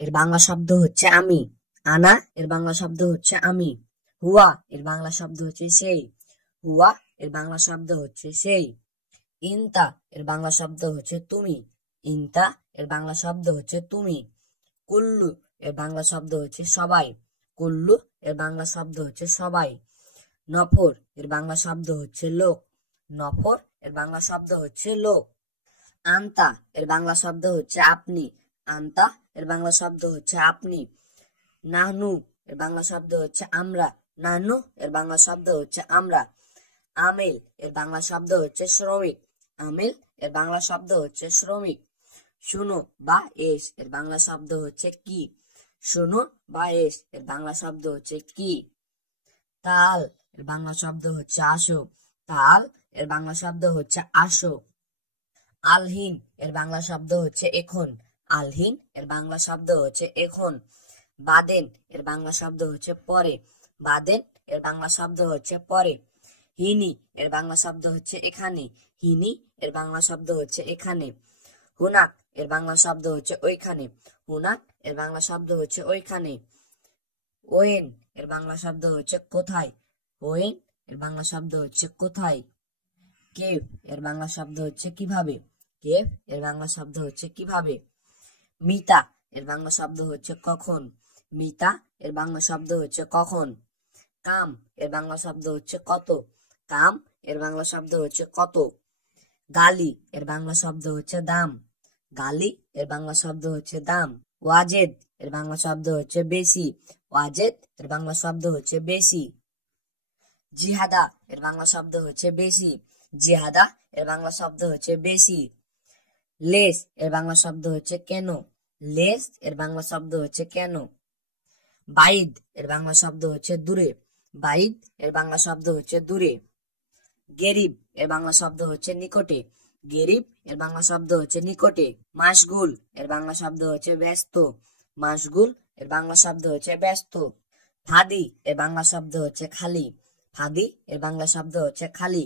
এর বাংলা শব্দ হচ্ছে আমি। আনা এর বাংলা শব্দ হচ্ছে আমি। হুয়া এর বাংলা শব্দ হচ্ছে সেই। হুয়া এর বাংলা শব্দ হচ্ছে সেই। ইনতা এর বাংলা শব্দ হচ্ছে তুমি। ইনতা এর বাংলা শব্দ হচ্ছে তুমি। কুল্লু এর বাংলা শব্দ হচ্ছে সবাই। কুল্লু এর বাংলা শব্দ হচ্ছে সবাই। নফর এর বাংলা শব্দ হচ্ছে লোক। নফর এর বাংলা শব্দ হচ্ছে লোক। আন্তা এর বাংলা শব্দ হচ্ছে আপনি। আন্তা এর বাংলা শব্দ হচ্ছে আপনি। নাহনু এর বাংলা শব্দ হচ্ছে আমরা। নাহনু এর বাংলা শব্দ হচ্ছে আমরা। আমেল এর বাংলা শব্দ হচ্ছে শ্রমিক। আমেল এর বাংলা শব্দ হচ্ছে শ্রমিক। শুনো বা এস এর বাংলা শব্দ হচ্ছে কি। শুনো বা এস এর বাংলা শব্দ হচ্ছে কি। তাল এর বাংলা শব্দ হচ্ছে আসো। তাল এর বাংলা শব্দ হচ্ছে আসো। আলহিন এর বাংলা শব্দ হচ্ছে এখন। আলহিন এর বাংলা শব্দ হচ্ছে এখন। বাদেন এর বাংলা শব্দ হচ্ছে পরে। বাদেন এর বাংলা শব্দ হচ্ছে পরে। হিনি এর বাংলা শব্দ হচ্ছে এখানে। হিনি এর বাংলা শব্দ হচ্ছে এখানে। হুনাক এর বাংলা শব্দ হচ্ছে ওইখানে। হুনাক এর বাংলা শব্দ হচ্ছে ওইখানে। ওয়েন এর বাংলা শব্দ হচ্ছে কোথায়। ওয়েন এর বাংলা শব্দ হচ্ছে কোথায়। কেভ এর বাংলা শব্দ হচ্ছে কিভাবে। কেভ এর বাংলা শব্দ হচ্ছে কিভাবে। মিতা এর বাংলা শব্দ হচ্ছে কখন। মিতা এর বাংলা শব্দ হচ্ছে কখন। কাম এর বাংলা শব্দ হচ্ছে কত। কাম এর বাংলা শব্দ হচ্ছে কত। গালি এর বাংলা শব্দ হচ্ছে দাম। গালি এর বাংলা শব্দ হচ্ছে দাম। ওয়াজেদ এর বাংলা শব্দ হচ্ছে বেশি। ওয়াজেদ এর বাংলা শব্দ হচ্ছে বেশি। জিহাদা এর বাংলা শব্দ হচ্ছে বেশি। জিহাদা এর বাংলা শব্দ হচ্ছে বেশি। লেস এর বাংলা শব্দ হচ্ছে কেন। লেস এর বাংলা শব্দ হচ্ছে কেন। বাইদ এর বাংলা শব্দ হচ্ছে দূরে। বাইদ এর বাংলা শব্দ হচ্ছে দূরে। গেরিব এর বাংলা শব্দ হচ্ছে নিকটে। গেরিব এর বাংলা শব্দ হচ্ছে নিকটে। মাশগুল এর বাংলা শব্দ হচ্ছে ব্যস্ত। মাশগুল এর বাংলা শব্দ হচ্ছে ব্যস্ত। ফাদি এর বাংলা শব্দ হচ্ছে খালি। ফাদি এর বাংলা শব্দ হচ্ছে খালি।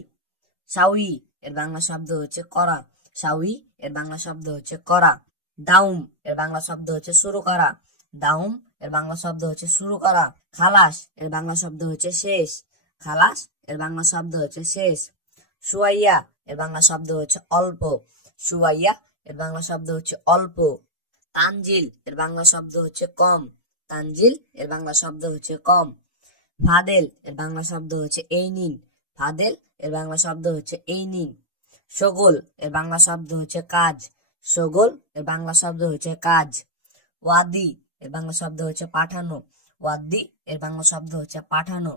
সাউই এর বাংলা শব্দ হচ্ছে করা। সাউই এর বাংলা শব্দ হচ্ছে করা। দাউম এর বাংলা শব্দ হচ্ছে শুরু করা। দাউম এর বাংলা শব্দ হচ্ছে শুরু করা। খালাস এর বাংলা শব্দ হচ্ছে শেষ। খালাস এর বাংলা শব্দ হচ্ছে শেষ। সুয়াইয়া এর বাংলা শব্দ হচ্ছে অল্প। সুয়াইয়া এর বাংলা শব্দ হচ্ছে অল্প। তানজিল এর বাংলা শব্দ হচ্ছে কম। তানজিল এর বাংলা শব্দ হচ্ছে কম। ফাদেল এর বাংলা শব্দ হচ্ছে এই নিন। ফাদেল এর বাংলা শব্দ হচ্ছে এই নিন। শগল এর বাংলা শব্দ হচ্ছে কাজ। শগল এর বাংলা শব্দ হচ্ছে কাজ। ওয়াদি এর বাংলা শব্দ হচ্ছে পাঠানো। ওয়াদি এর বাংলা শব্দ হচ্ছে পাঠানো।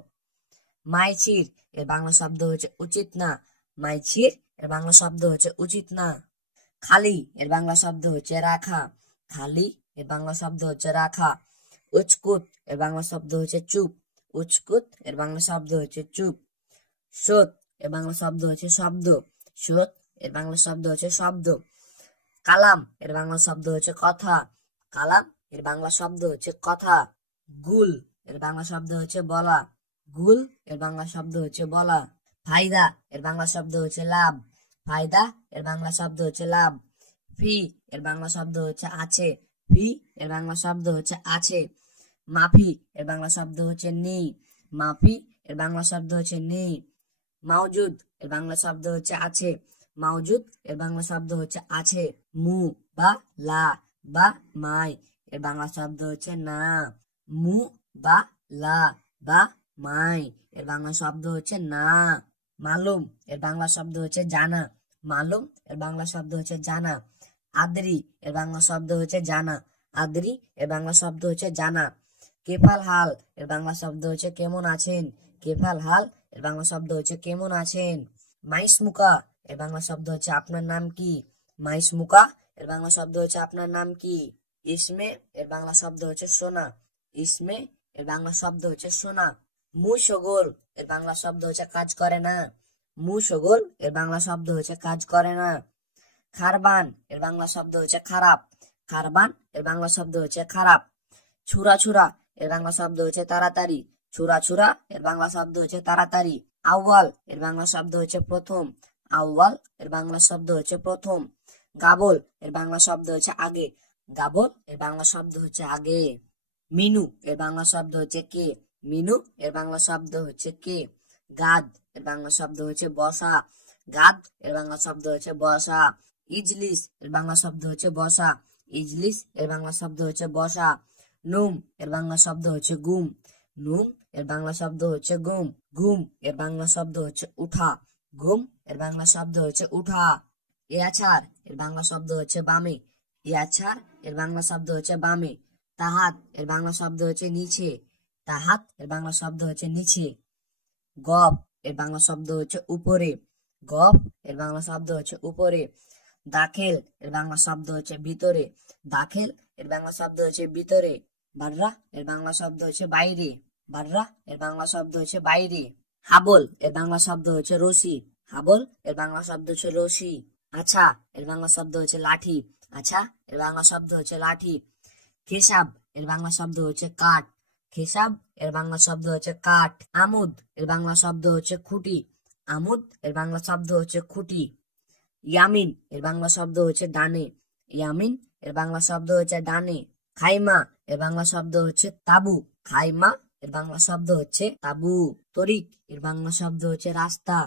মাইছির এর বাংলা শব্দ হচ্ছে উচিত না। মাইছির এর বাংলা শব্দ হচ্ছে উচিত না। খালি এর বাংলা শব্দ হচ্ছে রাখা। খালি এর বাংলা শব্দ হচ্ছে রাখা। উচকুত এর বাংলা শব্দ হচ্ছে চুপ। উচকুত এর বাংলা শব্দ হচ্ছে চুপ। সত এর বাংলা শব্দ হচ্ছে শব্দ। সত এর বাংলা শব্দ হচ্ছে শব্দ। কালাম এর বাংলা শব্দ হচ্ছে কথা। কালাম এর বাংলা শব্দ হচ্ছে কথা। গুল এর বাংলা শব্দ হচ্ছে বলা। গুল এর বাংলা শব্দ হচ্ছে বলা। ফায়দা এর বাংলা শব্দ হচ্ছে লাভ। ফায়দা এর বাংলা শব্দ হচ্ছে লাভ। ফি এর বাংলা শব্দ হচ্ছে আছে। ফি এর বাংলা শব্দ হচ্ছে আছে। মাফি এর বাংলা শব্দ হচ্ছে নেই। মাফি এর বাংলা শব্দ হচ্ছে নেই। মাওজুদ এর বাংলা শব্দ হচ্ছে আছে। মাওজুদ এর বাংলা শব্দ হচ্ছে আছে। মু বা লা বা মাই এর বাংলা শব্দ হচ্ছে না। মু বা লা বা মাই এর বাংলা শব্দ হচ্ছে না। মালুম এর বাংলা শব্দ হচ্ছে জানা। মালুম এর বাংলা শব্দ হচ্ছে জানা। আদরি এর বাংলা শব্দ হচ্ছে জানা। আদরি এর বাংলা শব্দ হচ্ছে জানা। কেফাল হাল এর বাংলা শব্দ হচ্ছে কেমন আছেন। কেফাল হাল এর বাংলা শব্দ হচ্ছে কেমন আছেন। মাইসমুকা এর বাংলা শব্দ হচ্ছে আপনার নাম কি। মাইসমুকা এর বাংলা শব্দ হচ্ছে আপনার নাম কি। ইসমে এর বাংলা শব্দ হচ্ছে সোনা। ইসমে এর বাংলা শব্দ হচ্ছে সোনা। মুশগল এর বাংলা শব্দ হচ্ছে কাজ করে না। মুশগল এর বাংলা শব্দ হচ্ছে কাজ করে না। খারবান এর বাংলা শব্দ হচ্ছে খারাপ। খারবান এর বাংলা শব্দ হচ্ছে খারাপ। ছুরা ছুরা এর বাংলা শব্দ হচ্ছে তাড়াতাড়ি। ছুরা ছুরা এর বাংলা শব্দ হচ্ছে তাড়াতাড়ি। আউয়াল এর বাংলা শব্দ হচ্ছে প্রথম। আউয়াল এর বাংলা শব্দ হচ্ছে প্রথম। গাবল এর বাংলা শব্দ হচ্ছে আগে। গাবল এর বাংলা শব্দ হচ্ছে আগে। মিনু এর বাংলা শব্দ হচ্ছে কে। মিনু এর বাংলা শব্দ হচ্ছে কে। গাদ এর বাংলা শব্দ হচ্ছে বসা। গাদ এর বাংলা শব্দ হচ্ছে বসা। ইজলিস এর বাংলা শব্দ হচ্ছে বসা। ইজলিস এর বাংলা শব্দ হচ্ছে বসা। নুম এর বাংলা শব্দ হচ্ছে গুম। নুম এর বাংলা শব্দ হচ্ছে গুম। ঘুম এর বাংলা শব্দ হচ্ছে উঠা। ঘুম এর বাংলা শব্দ হচ্ছে উঠা। ইয়াছার এর বাংলা শব্দ হচ্ছে বামে। ইয়াছার এর বাংলা শব্দ হচ্ছে বামে। তাহাত এর বাংলা শব্দ হচ্ছে নিচে। তাহাত এর বাংলা শব্দ হচ্ছে নিচে। গপ এর বাংলা শব্দ হচ্ছে উপরে। গপ এর বাংলা শব্দ হচ্ছে উপরে। দাখেল এর বাংলা শব্দ হচ্ছে ভিতরে। দাখেল এর বাংলা শব্দ হচ্ছে ভিতরে। বাররা এর বাংলা শব্দ হচ্ছে বাইরে। বাররা এর বাংলা শব্দ হচ্ছে বাইরে। হাবল এর বাংলা শব্দ হচ্ছে রশি। হাবল এর বাংলা শব্দ হচ্ছে রশি। আচ্ছা এর বাংলা শব্দ হচ্ছে লাঠি। আচ্ছা এর বাংলা শব্দ হচ্ছে লাঠি। খেসাব এর বাংলা শব্দ হচ্ছে কাঠ। খেসাব এর বাংলা শব্দ হচ্ছে কাঠ। আমুদ এর বাংলা শব্দ হচ্ছে খুঁটি। আমুদ এর বাংলা শব্দ হচ্ছে খুঁটি। ইয়ামিন এর বাংলা শব্দ হচ্ছে ডানে। ইয়ামিন এর বাংলা শব্দ হচ্ছে ডানে। খাইমা এর বাংলা শব্দ হচ্ছে তাবু। খাইমা এর বাংলা শব্দ হচ্ছে তাবু। তরিক এর বাংলা শব্দ হচ্ছে রাস্তা।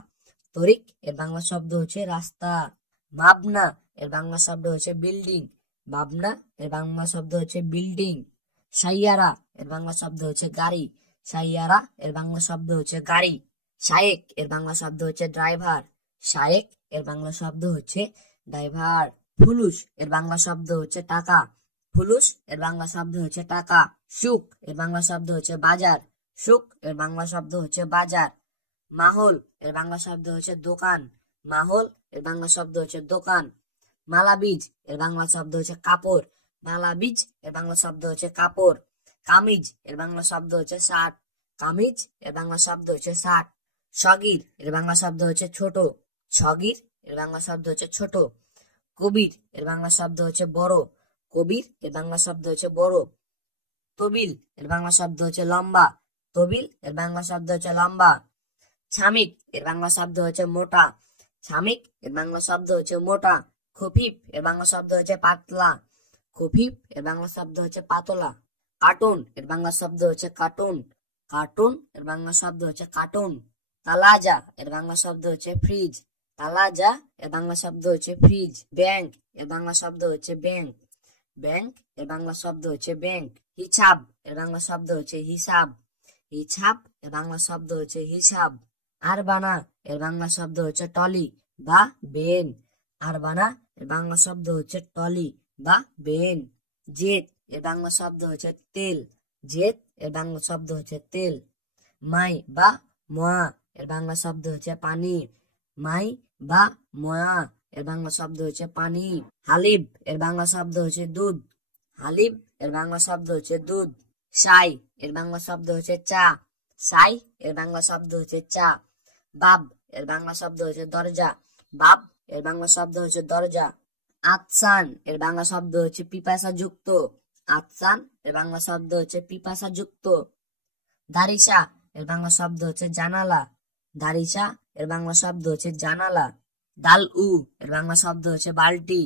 তরিক এর বাংলা শব্দ হচ্ছে রাস্তা। মাবনা এর বাংলা শব্দ হচ্ছে বিল্ডিং। মাবনা এর বাংলা শব্দ হচ্ছে বিল্ডিং। সাইয়ারা এর বাংলা শব্দ হচ্ছে গাড়ি। সাইয়ারা এর বাংলা শব্দ হচ্ছে গাড়ি। শায়েক এর বাংলা শব্দ হচ্ছে ড্রাইভার। শায়েক এর বাংলা শব্দ হচ্ছে ড্রাইভার। ফুলুস এর বাংলা শব্দ হচ্ছে টাকা। ফুলুস এর বাংলা শব্দ হচ্ছে টাকা। সুক এর বাংলা শব্দ হচ্ছে বাজার। সুক এর বাংলা শব্দ হচ্ছে বাজার। মাহল এর বাংলা শব্দ হচ্ছে দোকান। মাহল এর বাংলা শব্দ হচ্ছে দোকান। মালাবীজ এর বাংলা শব্দ হচ্ছে কাপড়। মালাবীজ এর বাংলা শব্দ হচ্ছে কাপড়। কামিজ এর বাংলা শব্দ হচ্ছে শার্ট। কামিজ এর বাংলা শব্দ হচ্ছে শার্ট। সগির এর বাংলা শব্দ হচ্ছে ছোট। সগির এর বাংলা শব্দ হচ্ছে ছোট। কবির এর বাংলা শব্দ হচ্ছে বড়। কবির এর বাংলা শব্দ হচ্ছে বড়। তবিল এর বাংলা শব্দ হচ্ছে লম্বা। তবিল এর বাংলা শব্দ হচ্ছে লম্বা। ছামিক এর বাংলা শব্দ হচ্ছে মোটা। ছামিক এর বাংলা শব্দ হচ্ছে মোটা। খফিফ এর বাংলা শব্দ হচ্ছে পাতলা। খফিফ এর বাংলা শব্দ হচ্ছে পাতলা। কার্টুন এর বাংলা শব্দ হচ্ছে কার্টুন। কার্টুন এর বাংলা শব্দ হচ্ছে কার্টুন। তালাজা এর বাংলা শব্দ হচ্ছে ফ্রিজ। তালাজা এর বাংলা শব্দ হচ্ছে ফ্রিজ। ব্যাংক এর বাংলা শব্দ হচ্ছে ব্যাংক। ব্যাংক এর বাংলা শব্দ হচ্ছে ব্যাংক। হিসাব এর বাংলা শব্দ হচ্ছে হিসাব। হিসাব এর বাংলা শব্দ হচ্ছে হিসাব। আরবানা এর বাংলা শব্দ হচ্ছে টলি বা বেন। আরবানা এর বাংলা শব্দ হচ্ছে টলি বা বেন। জেট এর বাংলা শব্দ হচ্ছে তেল। জেট এর বাংলা শব্দ হচ্ছে তেল। মাই বা ময়া এর বাংলা শব্দ হচ্ছে পানি। মাই বা ময়া এর বাংলা শব্দ হচ্ছে পানি। হালিব এর বাংলা শব্দ হচ্ছে দুধ। হালিব এর বাংলা শব্দ হচ্ছে দুধ। সাই এর বাংলা শব্দ হচ্ছে চা। সাই এর বাংলা শব্দ হচ্ছে চা। বাব এর বাংলা শব্দ হচ্ছে দরজা। বাব এর বাংলা শব্দ হচ্ছে দরজা। আতসান এর বাংলা শব্দ হচ্ছে পিপাসা যুক্ত। আতসান এর বাংলা শব্দ হচ্ছে পিপাসা যুক্ত। দারিসা এর বাংলা শব্দ হচ্ছে জানালা। দারিসা এর বাংলা শব্দ হচ্ছে জানালা। দাল উ এর বাংলা শব্দ হচ্ছে বালতি।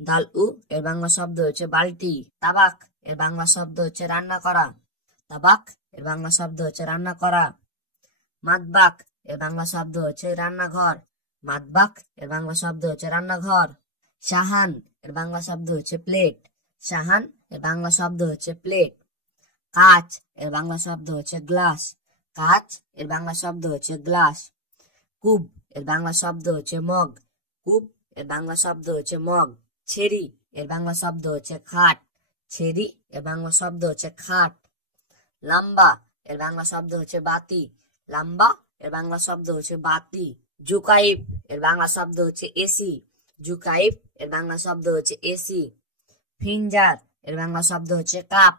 দাল উ এর বাংলা শব্দ হচ্ছে বালতি। তাবাক এর বাংলা শব্দ হচ্ছে রান্না করা। তাবাক এর বাংলা শব্দ হচ্ছে রান্না করা। মাতবাক এর বাংলা শব্দ হচ্ছে রান্নাঘর। মাতবাক এর বাংলা শব্দ হচ্ছে রান্নাঘর। সাহান এর বাংলা শব্দ হচ্ছে প্লেট। সাহান এর বাংলা শব্দ হচ্ছে প্লেট। কাচ এর বাংলা শব্দ হচ্ছে গ্লাস। কাচ এর বাংলা শব্দ হচ্ছে গ্লাস। কুব এর বাংলা শব্দ হচ্ছে মগ। কুব এর বাংলা শব্দ হচ্ছে মগ। ছেড়ি এর বাংলা শব্দ হচ্ছে খাট। ছেড়ি এর বাংলা শব্দ হচ্ছে খাট। লাম্বা এর বাংলা শব্দ হচ্ছে বাতি। লাম্বা এর বাংলা শব্দ হচ্ছে বাতি। জুকাইব এর বাংলা শব্দ হচ্ছে এসি। জুকাইব এর বাংলা শব্দ হচ্ছে এসি। ফিঞ্জার এর বাংলা শব্দ হচ্ছে কাপ।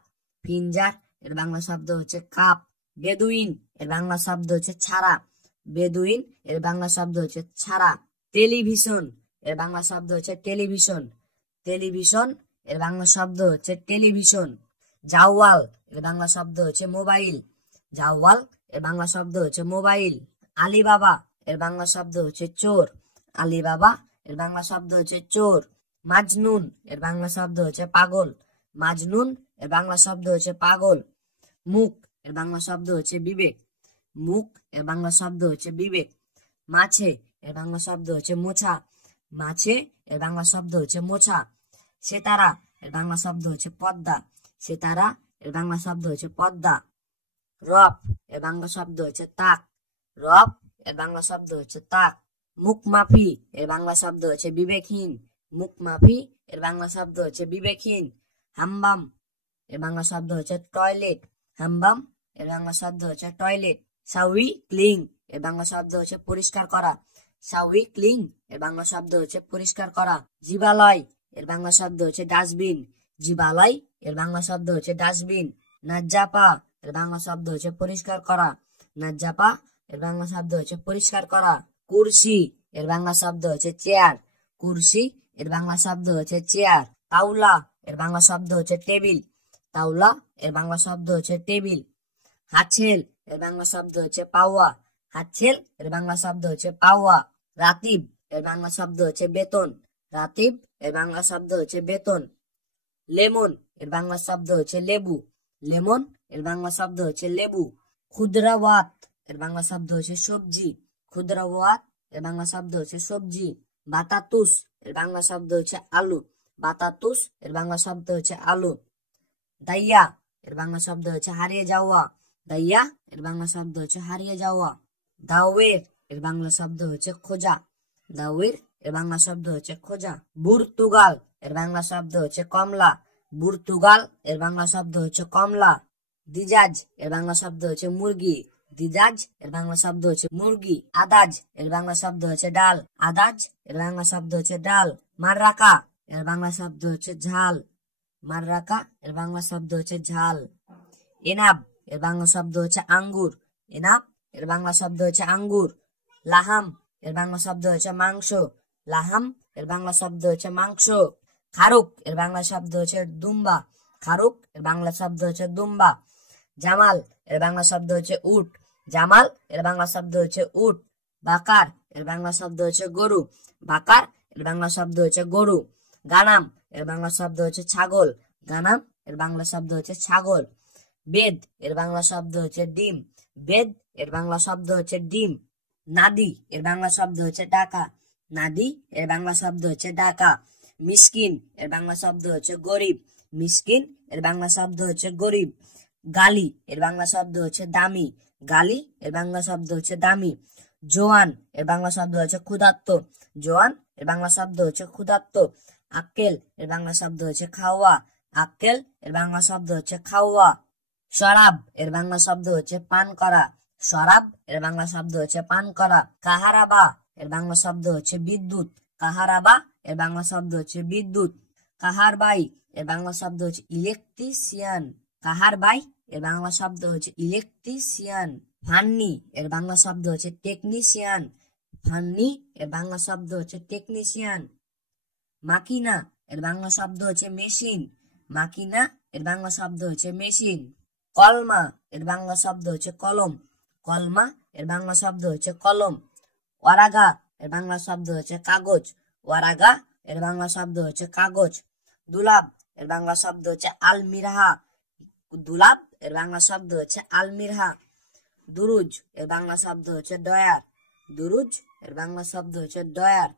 ফিঞ্জার এর বাংলা শব্দ হচ্ছে কাপ। বেদুইন এর বাংলা শব্দ হচ্ছে ছাড়া। বেদুইন এর বাংলা শব্দ হচ্ছে ছাড়া। টেলিভিশন এর বাংলা শব্দ হচ্ছে টেলিভিশন। টেলিভিশন এর বাংলা শব্দ হচ্ছে টেলিভিশন। জাওয়াল এর বাংলা শব্দ হচ্ছে মোবাইল। জাওয়াল এর বাংলা শব্দ হচ্ছে মোবাইল। আলিবাবা এর বাংলা শব্দ হচ্ছে চোর। আলিবাবা এর বাংলা শব্দ হচ্ছে চোর। মাজনুন এর বাংলা শব্দ হচ্ছে পাগল। মাজনুন এর বাংলা শব্দ হচ্ছে পাগল। মুখ এর বাংলা শব্দ হচ্ছে বিবেক। মুখ এর বাংলা শব্দ হচ্ছে বিবেক। মাছে এর বাংলা শব্দ হচ্ছে মোছা। মাছে এর বাংলা শব্দ হচ্ছে মোছা। সেতারা এর বাংলা শব্দ হচ্ছে পদ্মা। সেতারা এর বাংলা শব্দ হচ্ছে পদ্মা। রব এর বাংলা শব্দ হচ্ছে তাক। রব এর বাংলা শব্দ হচ্ছে তাক। মুখমাফি এর বাংলা শব্দ হচ্ছে বিবেকহীন। মুখমাফি এর বাংলা শব্দ হচ্ছে বিবেকহীন। হাম্বাম এর বাংলা শব্দ হচ্ছে টয়লেট। হাম্বাম এর বাংলা শব্দ হচ্ছে টয়লেট। সাউই ক্লিং এর বাংলা শব্দ হচ্ছে পরিষ্কার করা। সাউই ক্লিং এর বাংলা শব্দ হচ্ছে পরিষ্কার করা। জীবালয় এর বাংলা শব্দ হচ্ছে ডাস্টবিন। জীবালয় এর বাংলা শব্দ হচ্ছে ডাস্টবিন। নাজ্জাপা এর বাংলা শব্দ হচ্ছে পরিষ্কার করা। নাজ্জাপা এর বাংলা শব্দ হচ্ছে পরিষ্কার করা। কুরসি এর বাংলা শব্দ হচ্ছে চেয়ার। কুরসি এর বাংলা শব্দ হচ্ছে চেয়ার। তাওলা এর বাংলা শব্দ হচ্ছে টেবিল। তাওলা এর বাংলা শব্দ হচ্ছে টেবিল। হাছেল এর বাংলা শব্দ হচ্ছে পাওয়া। হাছেল এর বাংলা শব্দ হচ্ছে পাওয়া। রাতিব এর বাংলা শব্দ হচ্ছে বেতন। রাতিব এর বাংলা শব্দ হচ্ছে বেতন। লেমন এর বাংলা শব্দ হচ্ছে লেবু। লেমন এর বাংলা শব্দ হচ্ছে লেবু। খুদরাওয়াত এর বাংলা শব্দ হচ্ছে সবজি। খুদরাওয়াত এর বাংলা শব্দ হচ্ছে সবজি। বাতাতুস এর বাংলা শব্দ হচ্ছে আলু। বাতাতুস এর বাংলা শব্দ হচ্ছে আলু। দাইয়া এর বাংলা শব্দ হচ্ছে হারিয়ে যাওয়া। দাইয়া এর বাংলা শব্দ হচ্ছে হারিয়ে যাওয়া। দাওয়ের এর বাংলা শব্দ হচ্ছে খোঁজা। দাওয়ের এর বাংলা শব্দ হচ্ছে খোঁজা। বুর্তুগাল এর বাংলা শব্দ হচ্ছে কমলা। বুর্তুগাল এর বাংলা শব্দ হচ্ছে কমলা। দিজাজ এর বাংলা শব্দ হচ্ছে মুরগি। দিজাজ এর বাংলা শব্দ হচ্ছে মুরগি। আদাজ এর বাংলা শব্দ হচ্ছে ডাল। আদাজ এর বাংলা শব্দ হচ্ছে ডাল। মাররাকা এর বাংলা শব্দ হচ্ছে ঝাল। মাররাকা এর বাংলা শব্দ হচ্ছে ঝাল। এনাব এর বাংলা শব্দ হচ্ছে আঙ্গুর। এনাব এর বাংলা শব্দ হচ্ছে আঙ্গুর। লাহাম এর বাংলা শব্দ হচ্ছে মাংস। লাহাম এর বাংলা শব্দ হচ্ছে মাংস। খারুক এর বাংলা শব্দ হচ্ছে দুম্বা। খারুক এর বাংলা শব্দ হচ্ছে দুম্বা। জামাল এর বাংলা শব্দ হচ্ছে উট। জামাল এর বাংলা শব্দ হচ্ছে উট। বাকার এর বাংলা শব্দ হচ্ছে গরু। বাকার এর বাংলা শব্দ হচ্ছে গরু। গানাম এর বাংলা শব্দ হচ্ছে ছাগল। গানাম এর বাংলা শব্দ হচ্ছে ছাগল। বেদ এর বাংলা শব্দ হচ্ছে ডিম। বেদ এর বাংলা শব্দ হচ্ছে ডিম। নাদি এর বাংলা শব্দ হচ্ছে টাকা। নাদি এর বাংলা শব্দ হচ্ছে টাকা। মিসকিন এর বাংলা শব্দ হচ্ছে গরিব। মিসকিন এর বাংলা শব্দ হচ্ছে গরিব। গালি এর বাংলা শব্দ হচ্ছে দামি। গালি এর বাংলা শব্দ হচ্ছে দামি। জোয়ান এর বাংলা শব্দ হচ্ছে ক্ষুধার্ত। জোয়ান এর বাংলা শব্দ হচ্ছে ক্ষুধার্ত। আক্কেল এর বাংলা শব্দ হচ্ছে খাওয়া। আক্কেল এর বাংলা শব্দ হচ্ছে খাওয়া। শরাব এর বাংলা শব্দ হচ্ছে পান করা। শরাব এর বাংলা শব্দ হচ্ছে পান করা। কাহারাবা এর বাংলা শব্দ হচ্ছে বিদ্যুৎ। কাহারাবা এর বাংলা শব্দ হচ্ছে বিদ্যুৎ। কাহারবাই এর বাংলা শব্দ হচ্ছে ইলেকট্রিশিয়ান। কাহারবাই এর বাংলা শব্দ হচ্ছে ইলেকট্রিশিয়ান। ফান্নি এর বাংলা শব্দ হচ্ছে টেকনিশিয়ান। ফান্নি এর বাংলা শব্দ হচ্ছে টেকনিশিয়ান। মাকিনা এর বাংলা শব্দ হচ্ছে মেশিন। মাকিনা এর বাংলা শব্দ হচ্ছে মেশিন। কলমা এর বাংলা শব্দ হচ্ছে কলম। কলমা এর বাংলা শব্দ হচ্ছে কলম। ওয়ারাগা এর বাংলা শব্দ হচ্ছে কাগজ। ওয়ারাগা এর বাংলা শব্দ হচ্ছে কাগজ। দুলাব এর বাংলা শব্দ হচ্ছে আলমিরাহা। দুলাব এর বাংলা শব্দ হচ্ছে আলমিরাহা। দুরুজ এর বাংলা শব্দ হচ্ছে ডয়ার। দুরুজ এর বাংলা শব্দ হচ্ছে ডয়ার।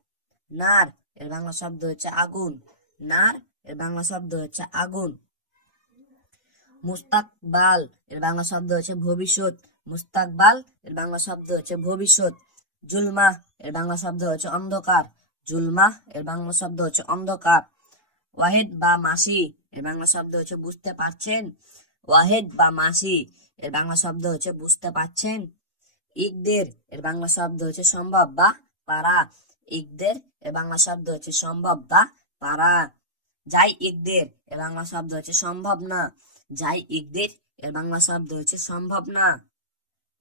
নার এর বাংলা শব্দ হচ্ছে আগুন। নার এর বাংলা শব্দ হচ্ছে আগুন। মুস্তাকবাল এর বাংলা শব্দ হচ্ছে ভবিষ্যৎ। মুস্তাকবাল এর বাংলা শব্দ হচ্ছে ভবিষ্যৎ। জুলমা এর বাংলা শব্দ হচ্ছে অন্ধকার। জুলমা এর বাংলা শব্দ হচ্ছে অন্ধকার। ওয়াহেদ বা মাসি এর বাংলা শব্দ হচ্ছে বুঝতে পারছেন। ওয়াহেদ বা মাসি এর বাংলা শব্দ হচ্ছে বুঝতে পারছেন। ইকদের এর বাংলা শব্দ হচ্ছে সম্ভব বা পারা। ইকদের এর বাংলা শব্দ হচ্ছে সম্ভব বা পারা। যাই ইকদের এর বাংলা শব্দ হচ্ছে সম্ভব না। যাই ইকদের এর বাংলা শব্দ হচ্ছে সম্ভব না।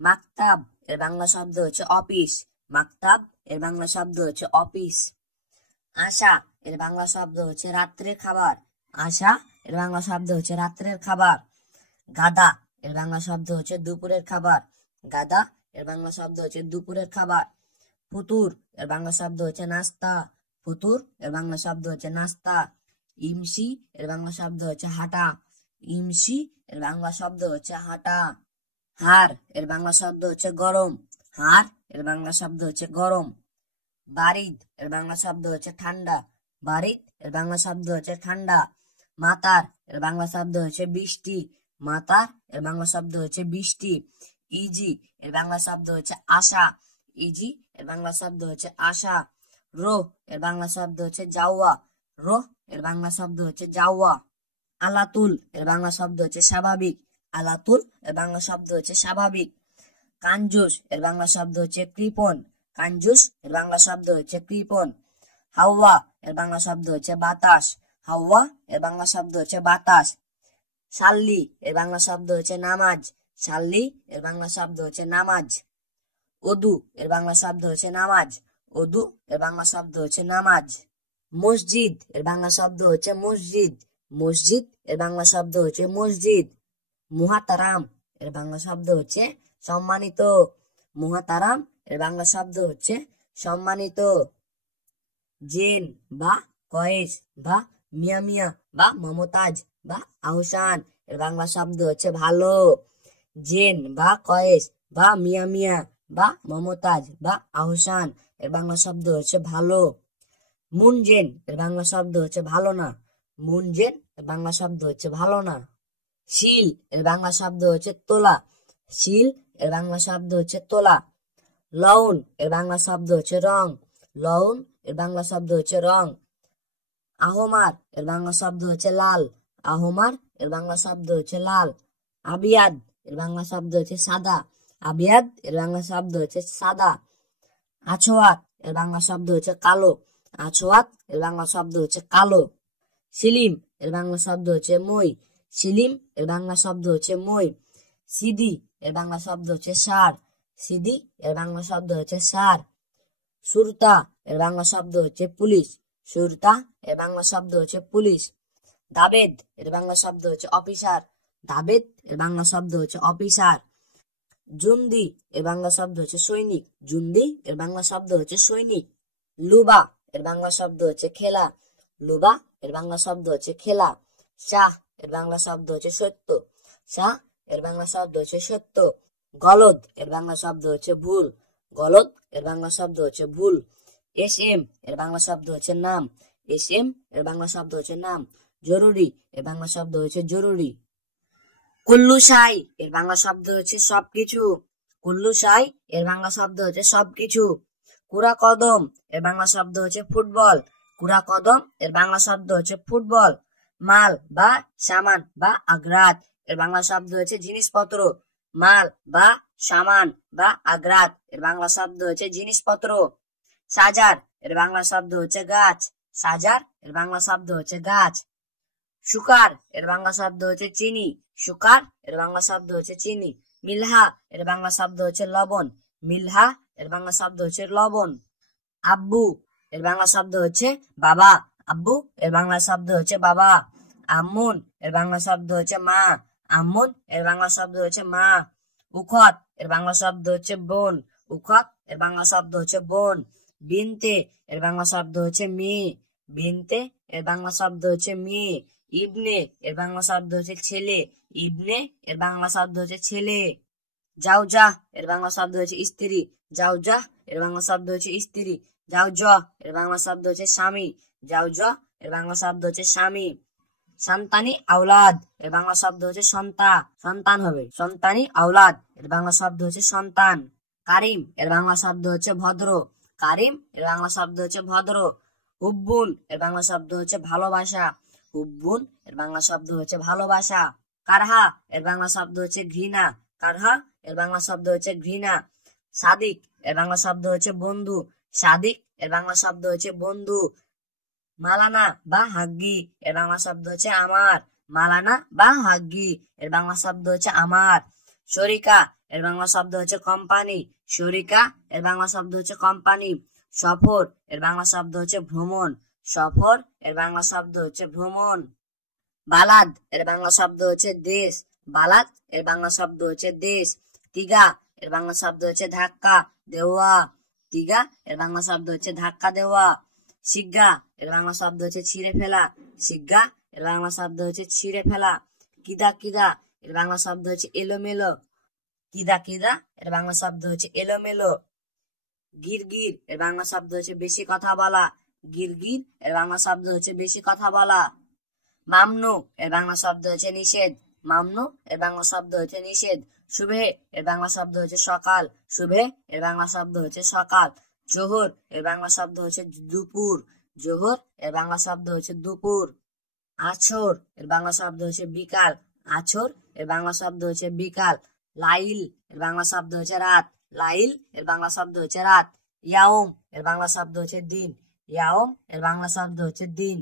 মাকতাব এর বাংলা শব্দ হচ্ছে অফিস। মাকতাব এর বাংলা শব্দ হচ্ছে অফিস। আশা এর বাংলা শব্দ হচ্ছে রাত্রের খাবার। আশা এর বাংলা শব্দ হচ্ছে রাত্রের খাবার। গাদা এর বাংলা শব্দ হচ্ছে দুপুরের খাবার। গাদা এর বাংলা শব্দ হচ্ছে দুপুরের খাবার। ফুতুর এর বাংলা শব্দ হচ্ছে নাস্তা। ফতুর এর বাংলা শব্দ হচ্ছে নাস্তা। ইমসি এর বাংলা শব্দ হচ্ছে হাঁটা। ইমসি এর বাংলা শব্দ হচ্ছে হাঁটা। হার এর বাংলা শব্দ হচ্ছে গরম। হার এর বাংলা শব্দ হচ্ছে গরম। বারিদ এর বাংলা শব্দ হচ্ছে ঠান্ডা। বারিদ এর বাংলা শব্দ হচ্ছে ঠান্ডা। মাতার এর বাংলা শব্দ হচ্ছে বৃষ্টি। মাতার এর বাংলা শব্দ হচ্ছে বৃষ্টি। ইজি এর বাংলা শব্দ হচ্ছে আশা। ইজি এর বাংলা শব্দ হচ্ছে আশা। রোহ এর বাংলা শব্দ হচ্ছে যাওয়া। রোহ এর বাংলা শব্দ হচ্ছে যাওয়া। আলাতুল এর বাংলা শব্দ হচ্ছে স্বাভাবিক। আলাতুল এর বাংলা শব্দ হচ্ছে স্বাভাবিক। কাঞ্জুস এর বাংলা শব্দ হচ্ছে কৃপণ। কাঞ্জুস এর বাংলা শব্দ হচ্ছে কৃপণ। হাওয়া এর বাংলা শব্দ হচ্ছে বাতাস। হাওয়া এর বাংলা শব্দ হচ্ছে বাতাস। সাল্লি এর বাংলা শব্দ হচ্ছে নামাজ। সাল্লি এর বাংলা শব্দ হচ্ছে নামাজ। ওদু এর বাংলা শব্দ হচ্ছে নামাজ। ওদু এর বাংলা শব্দ হচ্ছে নামাজ। মসজিদ এর বাংলা শব্দ হচ্ছে মসজিদ। মসজিদ এর বাংলা শব্দ হচ্ছে মসজিদ। মুহাতারাম এর বাংলা শব্দ হচ্ছে সম্মানিত। মুহাতারাম এর বাংলা শব্দ হচ্ছে সম্মানিত। জেন বা কয়েস বা মিয়া মিয়া বা মমতাজ বা আহসান এর বাংলা শব্দ হচ্ছে ভালো। জেন বা কয়েস বা মিয়া মিয়া বা মমতাজ বা আহসান এর বাংলা শব্দ হচ্ছে ভালো। মুনজেন এর বাংলা শব্দ হচ্ছে ভালো না। মুনজেন এর বাংলা শব্দ হচ্ছে ভালো না। শিল এর বাংলা শব্দ হচ্ছে তোলা। শিল এর বাংলা শব্দ হচ্ছে তোলা। লউন এর বাংলা শব্দ হচ্ছে রং। লউন এর বাংলা শব্দ হচ্ছে রং। আহমার এর বাংলা শব্দ হচ্ছে লাল। আহমার এর বাংলা শব্দ হচ্ছে লাল। আবিয়াদ এর বাংলা শব্দ হচ্ছে সাদা। আবিয়াদ এর বাংলা শব্দ হচ্ছে সাদা। আছোয়াত এর বাংলা শব্দ হচ্ছে কালো। আছোয়াত এর বাংলা শব্দ হচ্ছে কালো। সিলিম এর বাংলা শব্দ হচ্ছে মই। সিলিম এর বাংলা শব্দ হচ্ছে মই। সিদি এর বাংলা শব্দ হচ্ছে সার। সিদি এর বাংলা শব্দ হচ্ছে সার। সুরতা এর বাংলা শব্দ হচ্ছে পুলিশ। সুরতা এর বাংলা শব্দ হচ্ছে পুলিশ। দাবেদ এর বাংলা শব্দ হচ্ছে অফিসার। দাবেদ এর বাংলা শব্দ হচ্ছে অফিসার। জুন্দি এর বাংলা শব্দ হচ্ছে সৈনিক। জুন্দি এর বাংলা শব্দ হচ্ছে সৈনিক। লুবা এর বাংলা শব্দ হচ্ছে খেলা। লুবা এর বাংলা শব্দ হচ্ছে খেলা। শাহ এর বাংলা শব্দ হচ্ছে সত্য। শাহ এর বাংলা শব্দ হচ্ছে সত্য। গলদ এর বাংলা শব্দ হচ্ছে ভুল। গলদ এর বাংলা শব্দ হচ্ছে ভুল। এস এম এর বাংলা শব্দ হচ্ছে নাম। এস এম এর বাংলা শব্দ হচ্ছে নাম। জরুরি এর বাংলা শব্দ হচ্ছে জরুরি। কুল্লু সাই এর বাংলা শব্দ হচ্ছে সবকিছু। কুল্লু সাই এর বাংলা শব্দ হচ্ছে সবকিছু। কুড়া কদম এর বাংলা শব্দ হচ্ছে ফুটবল। কুড়া কদম এর বাংলা শব্দ হচ্ছে ফুটবল। মাল বা সামান বা আগ্রাত এর বাংলা শব্দ হচ্ছে জিনিসপত্র। মাল বা সামান বা আগ্রাত এর বাংলা শব্দ হচ্ছে জিনিসপত্র। সাজার এর বাংলা শব্দ হচ্ছে গাছ। সাজার এর বাংলা শব্দ হচ্ছে গাছ। সুকার এর বাংলা শব্দ হচ্ছে চিনি। সুকার এর বাংলা শব্দ হচ্ছে চিনি। মিলহা এর বাংলা শব্দ হচ্ছে লবণ। মিলহা এর বাংলা শব্দ হচ্ছে লবণ। আব্বু এর বাংলা শব্দ হচ্ছে বাবা। আব্বু এর বাংলা শব্দ হচ্ছে বাবা। আম্মুন এর বাংলা শব্দ হচ্ছে মা। আম্মুন এর বাংলা শব্দ হচ্ছে মা। উখত এর বাংলা শব্দ হচ্ছে বোন। উখত এর বাংলা শব্দ হচ্ছে বোন। বিনতে এর বাংলা শব্দ হচ্ছে মেয়ে। বিনতে এর বাংলা শব্দ হচ্ছে মেয়ে। ইবনে এর বাংলা শব্দ হচ্ছে ছেলে। ইবনে এর বাংলা শব্দ হচ্ছে ছেলে। জাউজা এর বাংলা শব্দ হচ্ছে স্ত্রী। জাউজা এর বাংলা শব্দ হচ্ছে স্ত্রী। জাউজ এর বাংলা শব্দ হচ্ছে স্বামী। জাউজ এর বাংলা শব্দ হচ্ছে স্বামী। সন্তানি আওলাদ এর বাংলা শব্দ হচ্ছে সন্তান হবে। সন্তানি আওলাদ এর বাংলা শব্দ হচ্ছে সন্তান। কারিম এর বাংলা শব্দ হচ্ছে ভদ্র। কারিম এর বাংলা শব্দ হচ্ছে ভদ্র। হুব্বুন এর বাংলা শব্দ হচ্ছে ভালোবাসা। হুব্বুন এর বাংলা শব্দ হচ্ছে ভালোবাসা। কারহা এর বাংলা শব্দ হচ্ছে ঘৃণা। কারহা এর বাংলা শব্দ হচ্ছে ঘৃণা। সাদিক এর বাংলা শব্দ হচ্ছে বন্ধু। সাদিক এর বাংলা শব্দ হচ্ছে বন্ধু। মালানা বা হাগ্গি এর বাংলা শব্দ হচ্ছে আমার। মালানা বা হাগ্গি এর বাংলা শব্দ হচ্ছে আমার। শরিকা এর বাংলা শব্দ হচ্ছে কোম্পানি। শরিকা এর বাংলা শব্দ হচ্ছে কোম্পানি। সফর এর বাংলা শব্দ হচ্ছে ভ্রমণ। সফর এর বাংলা শব্দ হচ্ছে ভ্রমণ। বালাদ এর বাংলা শব্দ হচ্ছে দেশ। বালাদ এর বাংলা শব্দ হচ্ছে দেশ। তিগা এর বাংলা শব্দ হচ্ছে ধাক্কা দেওয়া। তিগা এর বাংলা শব্দ হচ্ছে ধাক্কা দেওয়া। শিগ্গা এর বাংলা শব্দ হচ্ছে ছিঁড়ে ফেলা। শিগ্গা এর বাংলা শব্দ হচ্ছে ছিঁড়ে ফেলা। কিদা কিদা এর বাংলা শব্দ হচ্ছে এলোমেলো। কিদা কিদা এর বাংলা শব্দ হচ্ছে এলোমেলো। গিরগির এর বাংলা শব্দ হচ্ছে বেশি কথা বলা। গিরগির এর বাংলা শব্দ হচ্ছে বেশি কথা বলা। মামনু এর বাংলা শব্দ হচ্ছে নিষেধ। মামনু এর বাংলা শব্দ হচ্ছে নিষেধ। শুভে এর বাংলা শব্দ হচ্ছে সকাল। শুভে এর বাংলা শব্দ হচ্ছে সকাল। জোহর এর বাংলা শব্দ হচ্ছে দুপুর। জোহর এর বাংলা শব্দ হচ্ছে দুপুর। আছর এর বাংলা শব্দ হচ্ছে বিকাল। আছর এর বাংলা শব্দ হচ্ছে বিকাল। লাইল এর বাংলা শব্দ হচ্ছে রাত। লাইল এর বাংলা শব্দ হচ্ছে রাত। ইয়াউম এর বাংলা শব্দ হচ্ছে দিন। ইয়াউম এর বাংলা শব্দ হচ্ছে দিন।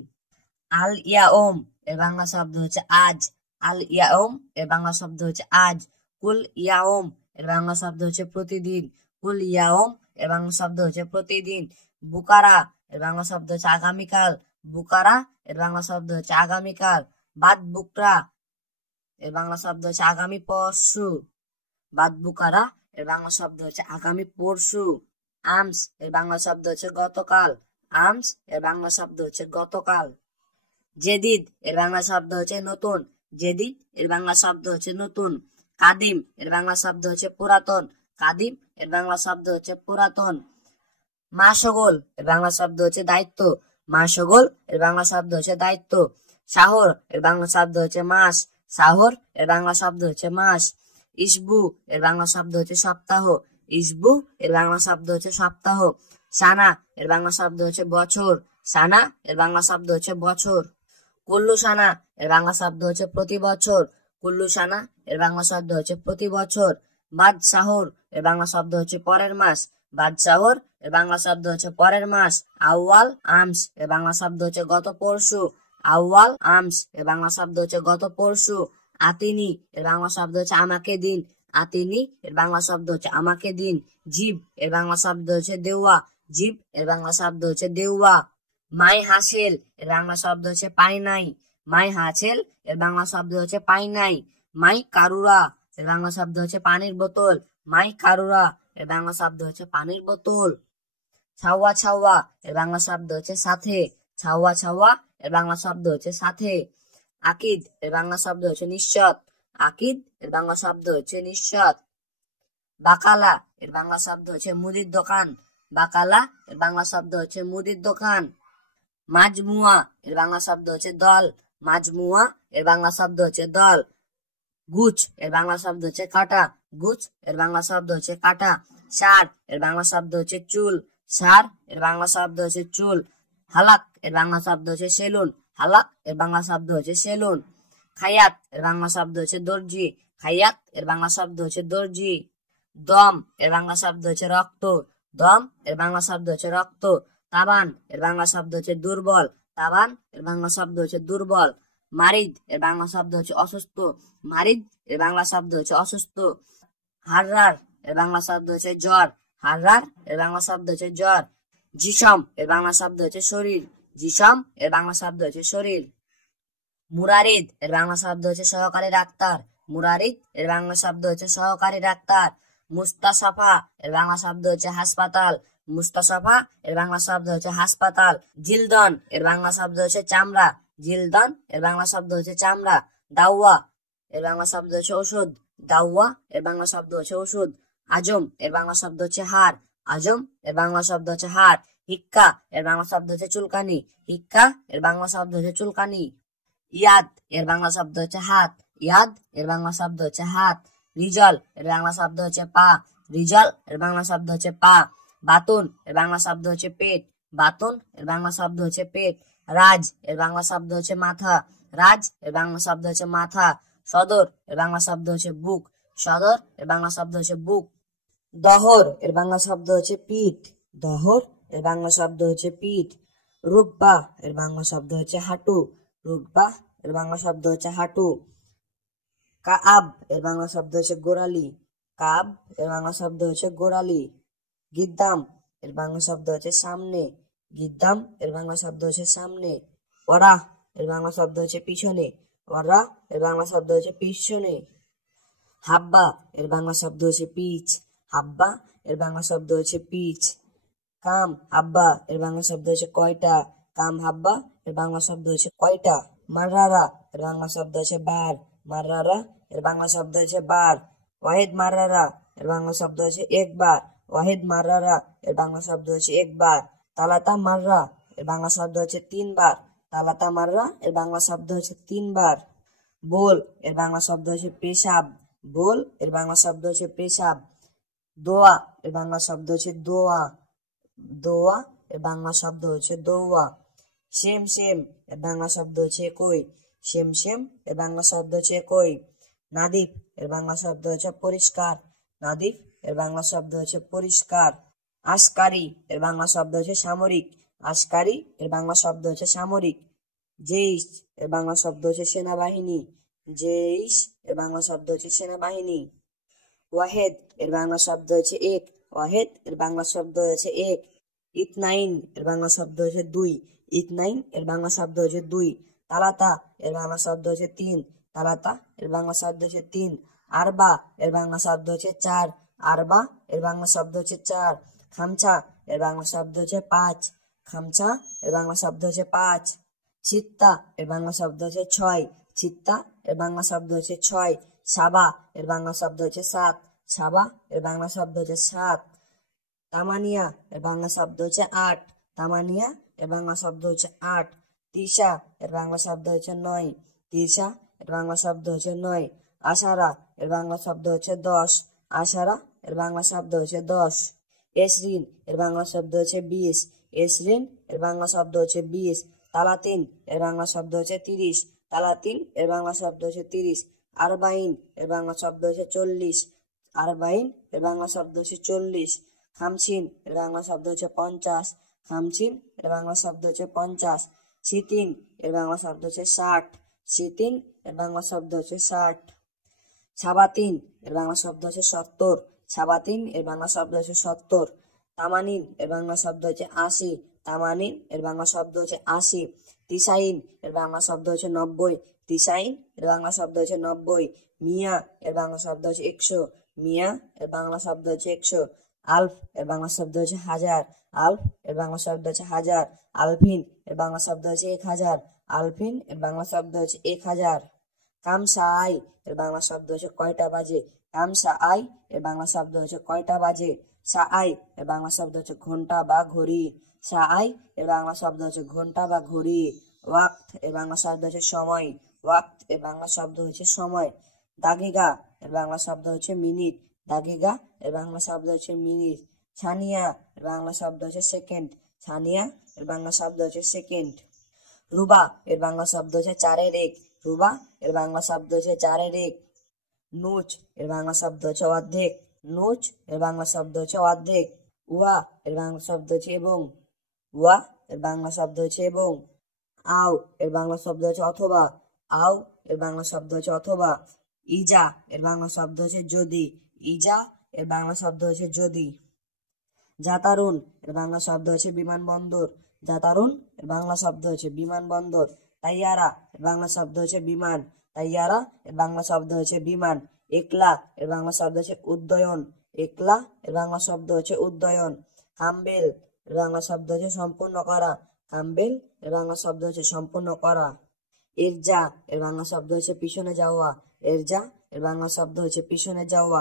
আল ইয়াউম এর বাংলা শব্দ হচ্ছে আজ। আল ইয়াউম এর বাংলা শব্দ হচ্ছে আজ। কুল ইয়াউম এর বাংলা শব্দ হচ্ছে প্রতিদিন। কুল ইয়াউম এর বাংলা শব্দ হচ্ছে প্রতিদিন। বুকারা এর বাংলা শব্দ হচ্ছে আগামীকাল। বুকারা এর বাংলা শব্দ হচ্ছে আগামীকাল। বাদ বুকরা এর বাংলা শব্দ হচ্ছে আগামী পরশু। বাদ বুকারা এর বাংলা শব্দ হচ্ছে আগামী পরশু। আমস এর বাংলা শব্দ হচ্ছে গতকাল। আমস এর বাংলা শব্দ হচ্ছে গতকাল। জেদিদ এর বাংলা শব্দ হচ্ছে নতুন। জেদিদ এর বাংলা শব্দ হচ্ছে নতুন। কাদিম এর বাংলা শব্দ হচ্ছে পুরাতন। কাদিম এর বাংলা শব্দ হচ্ছে পুরাতন। মাসগোল এর বাংলা শব্দ হচ্ছে দায়িত্ব। মাসগোল এর বাংলা শব্দ হচ্ছে দায়িত্ব। শাহর এর বাংলা শব্দ হচ্ছে মাস। শাহর এর বাংলা শব্দ হচ্ছে মাস। ইসবু এর বাংলা শব্দ হচ্ছে সপ্তাহ। ইসবু এর বাংলা শব্দ হচ্ছে সপ্তাহ। সানা এর বাংলা শব্দ হচ্ছে বছর। সানা এর বাংলা শব্দ হচ্ছে বছর। কুল্লু সানা এর বাংলা শব্দ হচ্ছে প্রতি বছর। কুল্লু সানা এর বাংলা শব্দ হচ্ছে প্রতি বছর। বাদশাহর এর বাংলা শব্দ হচ্ছে পরের মাস। বাদশাহর এর বাংলা শব্দ হচ্ছে পরের মাস। আউয়াল আমস এর বাংলা শব্দ হচ্ছে গত পরশু। আউয়াল আমস এর বাংলা শব্দ হচ্ছে গত পরশু। আতিনি এর বাংলা শব্দ হচ্ছে আমাকে দিন। আতিনি এর বাংলা শব্দ হচ্ছে আমাকে দিন। জিব এর বাংলা শব্দ হচ্ছে দেওয়া। জিব এর বাংলা শব্দ হচ্ছে দেওয়া। মাই হাসেল এর বাংলা শব্দ হচ্ছে পাই নাই। মাই হাসেল এর বাংলা শব্দ হচ্ছে পাই নাই। মাই কারুরা এর বাংলা শব্দ হচ্ছে পানির বোতল। মাই কারুরা এর বাংলা শব্দ হচ্ছে পানির বোতল। ছাওয়া ছাওয়া এর বাংলা শব্দ হচ্ছে সাথে। ছাওয়া ছাওয়া এর বাংলা শব্দ হচ্ছে সাথে। আকিদ এর বাংলা শব্দ হচ্ছে নিশ্চত। আকিদ এর বাংলা শব্দ হচ্ছে নিশ্চত। বাকালা এর বাংলা শব্দ হচ্ছে মুদির দোকান। বাকালা এর বাংলা শব্দ হচ্ছে মুদির দোকান। মাজমুয়া এর বাংলা শব্দ হচ্ছে দল। মাজমুয়া এর বাংলা শব্দ হচ্ছে দল। গুছ এর বাংলা শব্দ হচ্ছে কাটা। গুছ এর বাংলা শব্দ হচ্ছে কাটা। সার এর বাংলা শব্দ হচ্ছে চুল। সার এর বাংলা শব্দ হচ্ছে চুল। হালাক এর বাংলা শব্দ হচ্ছে সেলুন। হালাক এর বাংলা শব্দ হচ্ছে সেলুন। খায়াত এর বাংলা শব্দ হচ্ছে দর্জি। খায়াত এর বাংলা শব্দ হচ্ছে দর্জি। দম এর বাংলা শব্দ হচ্ছে রক্ত। দম এর বাংলা শব্দ হচ্ছে রক্ত। তাবান এর বাংলা শব্দ হচ্ছে দুর্বল। তাবান এর বাংলা শব্দ হচ্ছে দুর্বল। মারিদ এর বাংলা শব্দ হচ্ছে অসুস্থ। মারিদ এর বাংলা শব্দ হচ্ছে অসুস্থ। হাররার এর বাংলা শব্দ হচ্ছে জ্বর। হাররার এর বাংলা শব্দ হচ্ছে জ্বর। জিসম এর বাংলা শব্দ হচ্ছে শরীর। জিসম এর বাংলা শব্দ হচ্ছে শরীর। মুরারিদ এর বাংলা শব্দ হচ্ছে সহকারী ডাক্তার। মুরারিদ এর বাংলা শব্দ হচ্ছে সহকারী ডাক্তার। মুস্তাসাফা এর বাংলা শব্দ হচ্ছে হাসপাতাল। মুস্তাসাফা এর বাংলা শব্দ হচ্ছে হাসপাতাল। জিলদন এর বাংলা শব্দ হচ্ছে চামড়া। জিলদন এর বাংলা শব্দ হচ্ছে চামড়া। দাওয়া এর বাংলা শব্দ হচ্ছে ওষুধ। দাওয়া এর বাংলা শব্দ হচ্ছে ওষুধ। আজম এর বাংলা শব্দ হচ্ছে হাড়। আজম এর বাংলা শব্দ হচ্ছে হাড়। হিক্কা এর বাংলা শব্দ হচ্ছে চুলকানি। হিক্কা এর বাংলা শব্দ হচ্ছে চুলকানি। ইয়াদ এর বাংলা শব্দ হচ্ছে হাত। ইয়াদ এর বাংলা শব্দ হচ্ছে হাত। রিজল এর বাংলা শব্দ হচ্ছে পা। রিজল এর বাংলা শব্দ হচ্ছে পা। বাতুন এর বাংলা শব্দ হচ্ছে পেট। বাতুন এর বাংলা শব্দ হচ্ছে পেট। রাজ এর বাংলা শব্দ হচ্ছে মাথা। রাজ এর বাংলা শব্দ হচ্ছে মাথা। সদর এর বাংলা শব্দ হচ্ছে বুক। সদর এর বাংলা শব্দ হচ্ছে বুক। দহর এর বাংলা শব্দ হচ্ছে পিঠ। দহর এর বাংলা শব্দ হচ্ছে পিঠ। রুকবা এর বাংলা শব্দ হচ্ছে হাঁটু। রুকবা এর বাংলা শব্দ হচ্ছে হাঁটু। কাআব এর বাংলা শব্দ হচ্ছে গোড়ালি। কাব এর বাংলা শব্দ হচ্ছে গোড়ালি। গিদ্দাম এর বাংলা শব্দ হচ্ছে সামনে। গিদ্দাম এর বাংলা শব্দ হচ্ছে সামনে। ওরা এর বাংলা শব্দ হচ্ছে পিছনে। ওরা এর বাংলা শব্দ হচ্ছে পিছনে। হাব্বা এর বাংলা শব্দ হচ্ছে পিচ। হাব্বা এর বাংলা শব্দ হচ্ছে পিচ। কাম হাব্বা এর বাংলা শব্দ হচ্ছে কয়টা। কাম হাব্বা এর বাংলা শব্দ হচ্ছে কয়টা। মাররারা এর বাংলা শব্দ হচ্ছে বার। মাররারা এর বাংলা শব্দ হচ্ছে বার। ওয়াহিদ মাররারা এর বাংলা শব্দ হচ্ছে একবার। ওয়াহিদ মাররারা এর বাংলা শব্দ হচ্ছে একবার। তালাতা মাররা এর বাংলা শব্দ হচ্ছে তিনবার। তালাতা মাররা এর বাংলা শব্দ হচ্ছে তিনবার। বোল এর বাংলা শব্দ হচ্ছে পেশাব। বোল এর বাংলা শব্দ হচ্ছে পেশাব। দোয়া এর বাংলা শব্দ হচ্ছে দোয়া। দোয়া এর বাংলা শব্দ হচ্ছে দোয়া। সেম সেম এর বাংলা শব্দ হচ্ছে একই। সেম সেম এর বাংলা শব্দ হচ্ছে একই। নাদিফ এর বাংলা শব্দ হচ্ছে পরিষ্কার। নাদিফ এর বাংলা শব্দ হচ্ছে পরিষ্কার। আশকারি এর বাংলা শব্দ হচ্ছে সামরিক। আশকারি এর বাংলা শব্দ হচ্ছে সামরিক। জেইশ এর বাংলা শব্দ হচ্ছে সেনাবাহিনী। জেইশ এর বাংলা শব্দ হচ্ছে সেনাবাহিনী। ওয়াহেদ এর বাংলা শব্দ হচ্ছে এক। ওয়াহেদ এর বাংলা শব্দ হচ্ছে এক। ইতনাইন এর বাংলা শব্দ হচ্ছে দুই। ইতনাইন এর বাংলা শব্দ হচ্ছে দুই। তালাতা এর বাংলা শব্দ হচ্ছে তিন। তালাতা এর বাংলা শব্দ হচ্ছে তিন। আরবা এর বাংলা শব্দ হচ্ছে চার। আরবা এর বাংলা শব্দ হচ্ছে চার। খামচা এর বাংলা শব্দ হচ্ছে পাঁচ। খামচা এর বাংলা শব্দ হচ্ছে পাঁচ। চিত্তা এর বাংলা শব্দ হচ্ছে ছয়। চিত্তা এর বাংলা শব্দ হচ্ছে ছয়। সাবা এর বাংলা শব্দ হচ্ছে সাত। সাবা এর বাংলা শব্দ হচ্ছে সাত। তামানিয়া এর বাংলা শব্দ হচ্ছে আট। তামানিয়া এর বাংলা শব্দ হচ্ছে আট। তিসা এর বাংলা শব্দ হচ্ছে নয়। তিসা এর বাংলা শব্দ হচ্ছে নয়। আশারা এর বাংলা শব্দ হচ্ছে দশ। আশারা এর বাংলা শব্দ হচ্ছে দশ। এসরিন এর বাংলা শব্দ হচ্ছে 20। এসরিন এর বাংলা শব্দ হচ্ছে 20। তালাতিন এর বাংলা শব্দ হচ্ছে 30। তালাতিন এর বাংলা শব্দ হচ্ছে 30। আরবাইন এর বাংলা শব্দ হচ্ছে 40। আরবাইন এর বাংলা শব্দ হচ্ছে 40। খামসিন এর বাংলা শব্দ হচ্ছে 50। খামসিন এর বাংলা শব্দ হচ্ছে 50। সিতিন এর বাংলা শব্দ হচ্ছে 60। সিতিন এর বাংলা শব্দ হচ্ছে 60। সাবাতিন এর বাংলা শব্দ হচ্ছে 70। সাবাতিন এর বাংলা শব্দ হচ্ছে 70। তামানিন এর বাংলা শব্দ হচ্ছে 80। তামানিন এর বাংলা শব্দ হচ্ছে 80। তিসাইন এর বাংলা শব্দ হচ্ছে 90। তিসাইন এর বাংলা শব্দ হচ্ছে 90। মিয়া এর বাংলা শব্দ হচ্ছে 100। মিয়া এর বাংলা শব্দ হচ্ছে 100। আলফ এর বাংলা শব্দ হচ্ছে হাজার। আলফ এর বাংলা শব্দ হচ্ছে হাজার। আলফিন এর বাংলা শব্দ হচ্ছে 1000। আলফিন এর বাংলা শব্দ হচ্ছে 1000। কামসা আই এর বাংলা শব্দ হচ্ছে কয়টা বাজে। কামসা আই এর বাংলা শব্দ হচ্ছে কয়টা বাজে। সা আই এর বাংলা শব্দ হচ্ছে ঘন্টা বা ঘড়ি। সা আই এর বাংলা শব্দ হচ্ছে ঘন্টা বা ঘড়ি। ওয়াক্ত এর বাংলা শব্দ হচ্ছে সময়। ওয়াক্ত এর বাংলা শব্দ হচ্ছে সময়। দাগিগা এর বাংলা শব্দ হচ্ছে মিনিট। দাগিগা এর বাংলা শব্দ হচ্ছে মিনিট। ছানিয়া এর বাংলা শব্দ হচ্ছে সেকেন্ড। ছানিয়া এর বাংলা শব্দ হচ্ছে সেকেন্ড। রুবা এর বাংলা শব্দ হচ্ছে চারের এক। রুবা এর বাংলা শব্দ হচ্ছে চারের এক। নুচ এর বাংলা শব্দ হচ্ছে অর্ধেক। নুচ এর বাংলা শব্দ হচ্ছে অর্ধেক। উয়া এর বাংলা শব্দ হচ্ছে এবং। উয়া এর বাংলা শব্দ হচ্ছে এবং। আও এর বাংলা শব্দ হচ্ছে অথবা। আও এর বাংলা শব্দ হচ্ছে অথবা। ইজা এর বাংলা শব্দ হচ্ছে যদি। ইজা এর বাংলা শব্দ হচ্ছে যদি। জাতারুন এর বাংলা শব্দ হচ্ছে বিমানবন্দর। জাতারুন এর বাংলা শব্দ হচ্ছে বিমানবন্দর। তাইয়ারা এর বাংলা শব্দ হচ্ছে বিমান। তাইয়ারা এর বাংলা শব্দ হচ্ছে বিমান। একলা এর বাংলা শব্দ হচ্ছে উদ্যয়ন। একলা এর বাংলা শব্দ হচ্ছে উদ্যয়ন। কাম্বেল এর বাংলা শব্দ হচ্ছে সম্পূর্ণ করা। কাম্বেল এর বাংলা শব্দ হচ্ছে সম্পূর্ণ করা। এরজা এর বাংলা শব্দ হচ্ছে পিছনে যাওয়া। এরজা এর বাংলা শব্দ হচ্ছে পিছনে যাওয়া।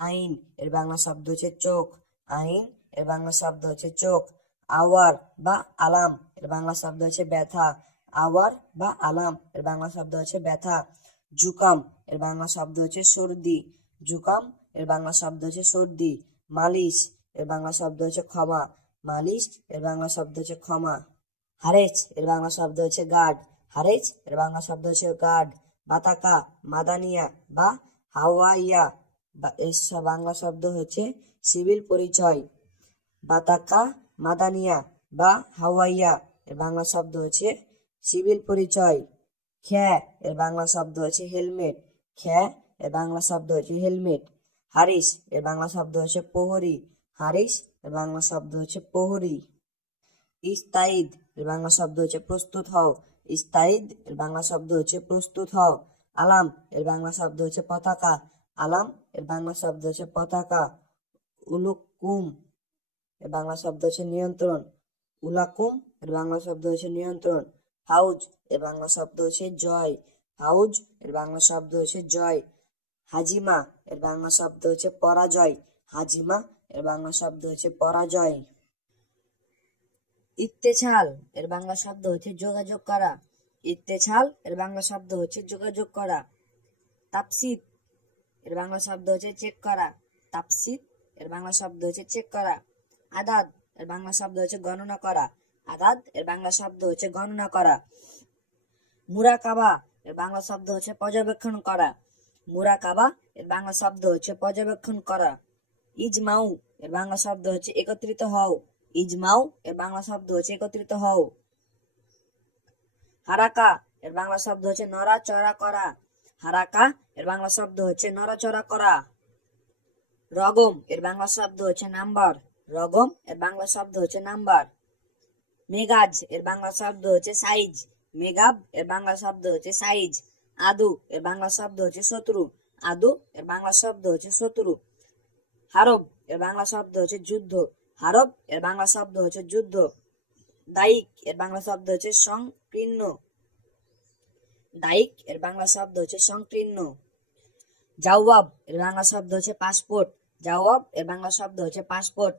আইন এর বাংলা শব্দ হচ্ছে চোখ। আইন এর বাংলা শব্দ হচ্ছে চোখ। আওয়ার বা আলাম এর বাংলা শব্দ হচ্ছে ব্যথা। আওয়ার বা আলাম এর বাংলা শব্দ হচ্ছে ব্যথা। জুকাম এর বাংলা শব্দ হচ্ছে সর্দি। জুকাম এর বাংলা শব্দ হচ্ছে সর্দি। মালিশ এর বাংলা শব্দ হচ্ছে ক্ষমা। মালিশ এর বাংলা শব্দ হচ্ছে ক্ষমা। হারেচ এর বাংলা শব্দ হচ্ছে গার্ড। হারেচ এর বাংলা শব্দ হচ্ছে গার্ড। বাতাকা মাদানিয়া বা হাওয়াইয়া এর বাংলা শব্দ হচ্ছে সিভিল পরিচয়। বাতাকা মাদানিয়া বা হাওয়াইয়া এর বাংলা শব্দ হচ্ছে সিভিল পরিচয়। খ্যা এর বাংলা শব্দ হচ্ছে হেলমেট। খ্যা এর বাংলা শব্দ হচ্ছে হেলমেট। হারিস এর বাংলা শব্দ হচ্ছে প্রহরী। হারিস এর বাংলা শব্দ হচ্ছে প্রহরী। ইস্তাইদ এর বাংলা শব্দ হচ্ছে প্রস্তুত হও। ইস্তাইদ এর বাংলা শব্দ হচ্ছে প্রস্তুত হও। আলাম এর বাংলা শব্দ হচ্ছে পতাকা। আলাম এর বাংলা শব্দ হচ্ছে পতাকা। উলুকুম এর বাংলা শব্দ হচ্ছে নিয়ন্ত্রণ। উলাকুম এর বাংলা শব্দ হচ্ছে নিয়ন্ত্রণ। ফাউজ এর বাংলা শব্দ হচ্ছে জয়। ফাউজ এর বাংলা শব্দ হচ্ছে জয়। হাজিমা এর বাংলা শব্দ হচ্ছে পরাজয়। হাজিমা এর বাংলা শব্দ হচ্ছে পরাজয়। ইত্তেছাল এর বাংলা শব্দ হচ্ছে যোগাযোগ করা। ইত্তেছাল এর বাংলা শব্দ হচ্ছে যোগাযোগ করা। তাপসিদ এর বাংলা শব্দ হচ্ছে চেক করা। তাপসিদ এর বাংলা শব্দ হচ্ছে চেক করা। আদাদ এর বাংলা শব্দ হচ্ছে গণনা করা। আদাদ এর বাংলা শব্দ হচ্ছে গণনা করা। মুরাকাবা এর বাংলা শব্দ হচ্ছে পর্যবেক্ষণ করা। মুরাকাবা এর বাংলা শব্দ হচ্ছে পর্যবেক্ষণ করা। ইজমাউ এর বাংলা শব্দ হচ্ছে একত্রিত হও। ইজমাউ এর বাংলা শব্দ হচ্ছে একত্রিত হও। হারাকা এর বাংলা শব্দ হচ্ছে নড়াচড়া করা। হারাকা এর বাংলা শব্দ হচ্ছে নড়াচড়া করা। রগম এর বাংলা শব্দ হচ্ছে নাম্বার। রগম এর বাংলা শব্দ হচ্ছে নাম্বার। মেগাজ এর বাংলা শব্দ হচ্ছে সাইজ। মেগাব এর বাংলা শব্দ হচ্ছে সাইজ। আদু এর বাংলা শব্দ হচ্ছে শত্রু। আদু এর বাংলা শব্দ হচ্ছে শত্রু। হারব এর বাংলা শব্দ হচ্ছে যুদ্ধ। হারব এর বাংলা শব্দ হচ্ছে যুদ্ধ। দায়িক এর বাংলা শব্দ হচ্ছে সংকীর্ণ। দায়িক এর বাংলা শব্দ হচ্ছে সংকীর্ণ। জাওয়াব এর বাংলা শব্দ হচ্ছে পাসপোর্ট। জাওয়াব এর বাংলা শব্দ হচ্ছে পাসপোর্ট।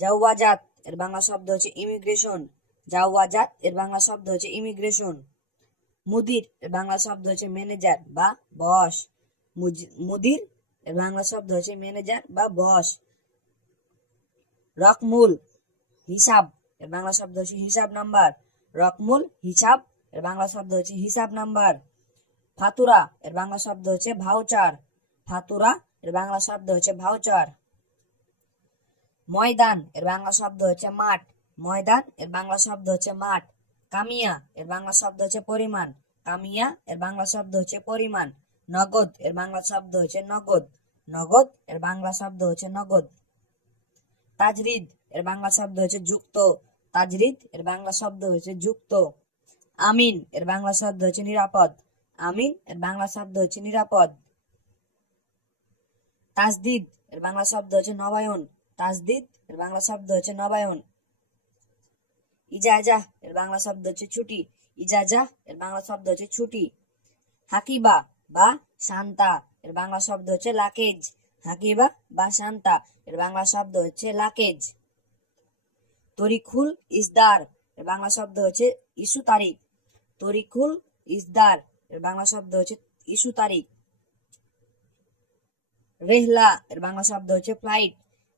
জাওয়াজাত এর বাংলা শব্দ হচ্ছে ইমিগ্রেশন। জাওয়াজাত এর বাংলা শব্দ হচ্ছে ইমিগ্রেশন। মুদির এর বাংলা শব্দ হচ্ছে ম্যানেজার বা বস। মুদির এর বাংলা শব্দ হচ্ছে ম্যানেজার বা বস। রকমুল হিসাব এর বাংলা শব্দ হচ্ছে হিসাব নাম্বার। রকমুল হিসাব এর বাংলা শব্দ হচ্ছে হিসাব নাম্বার। ফাতুরা এর বাংলা শব্দ হচ্ছে ভাউচার। ফাতুরা এর বাংলা শব্দ হচ্ছে ভাউচার। ময়দান এর বাংলা শব্দ হচ্ছে মাঠ। ময়দান এর বাংলা শব্দ হচ্ছে মাঠ। কামিয়া এর বাংলা শব্দ হচ্ছে পরিমাণ। কামিয়া এর বাংলা শব্দ হচ্ছে পরিমাণ। নগদ এর বাংলা শব্দ হচ্ছে নগদ। নগদ এর বাংলা শব্দ হচ্ছে নগদ। তাজরিদ এর বাংলা শব্দ হচ্ছে যুক্ত। তাজরিদ এর বাংলা শব্দ হচ্ছে যুক্ত। আমিন এর বাংলা শব্দ হচ্ছে নিরাপদ। আমিন এর বাংলা শব্দ হচ্ছে নিরাপদ। তাজদিদ এর বাংলা শব্দ হচ্ছে নবায়ন। তাজদিদ এর বাংলা শব্দ হচ্ছে নবায়ন। ইজাজা এর বাংলা শব্দ হচ্ছে ছুটি। ইজাজা এর বাংলা শব্দ হচ্ছে ছুটি। হাকিবা বা শান্তা এর বাংলা শব্দ হচ্ছে লাকেজ। হাকিবা বা শান্তা এর বাংলা শব্দ হচ্ছে লাকেজ। তরিকুল ইসদার এর বাংলা শব্দ হচ্ছে ইস্যু তারিখ। তরিকুল ইসদার এর বাংলা শব্দ হচ্ছে ইস্যু তারিখ। রেহলা এর বাংলা শব্দ হচ্ছে ফ্লাইট।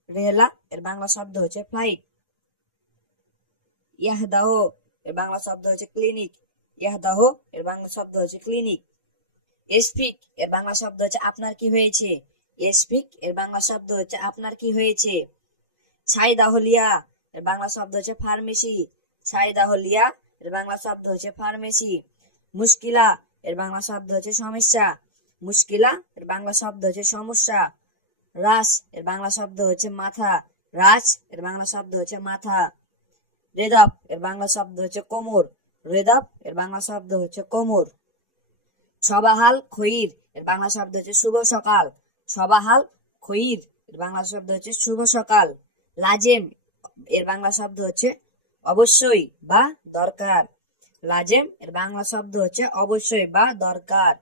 রেহলা এর বাংলা শব্দ হচ্ছে ফ্লাইট। ইয়াহদাহ এর বাংলা শব্দ হচ্ছে ক্লিনিক। ইয়াহদাহ এর বাংলা শব্দ হচ্ছে ক্লিনিক। এসফিক এর বাংলা শব্দ হচ্ছে আপনার কি হয়েছে। এসফিক এর বাংলা শব্দ হচ্ছে আপনার কি হয়েছে। ছাইদাহলিয়া এর বাংলা শব্দ হচ্ছে ফার্মেসি। ছাইদাহলিয়া এর বাংলা শব্দ হচ্ছে ফার্মেসি। মুশকিলা এর বাংলা শব্দ হচ্ছে সমস্যা। মুশকিলা এর বাংলা শব্দ হচ্ছে সমস্যা। রাস এর বাংলা শব্দ হচ্ছে মাথা। রাস এর বাংলা শব্দ হচ্ছে মাথা। রেদাব এর বাংলা শব্দ হচ্ছে কোমর। রেদাব এর বাংলা শব্দ হচ্ছে কোমর। সবাহাল খইর এর বাংলা শব্দ হচ্ছে শুভ সকাল। সবাহাল খইর এর বাংলা শব্দ হচ্ছে শুভ সকাল। লাজেম এর বাংলা শব্দ হচ্ছে অবশ্যই বা দরকার। লাজেম এর বাংলা শব্দ হচ্ছে অবশ্যই বা দরকার।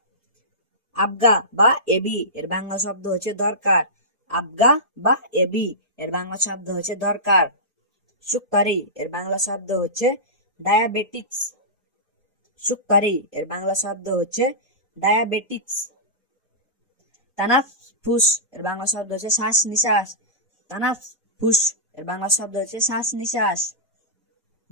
আবগা বা এবি এর বাংলা শব্দ হচ্ছে দরকার। আবগা বা এবি এর বাংলা শব্দ হচ্ছে দরকার। সুক্কারি এর বাংলা শব্দ হচ্ছে ডায়াবেটিক্স। সুক্কারি এর বাংলা শব্দ হচ্ছে ডায়াবেটিক্স। তানাফুস এর বাংলা শব্দ হচ্ছে শ্বাস নিঃশ্বাস। তানাফুস এর বাংলা শব্দ হচ্ছে শ্বাস নিঃশ্বাস।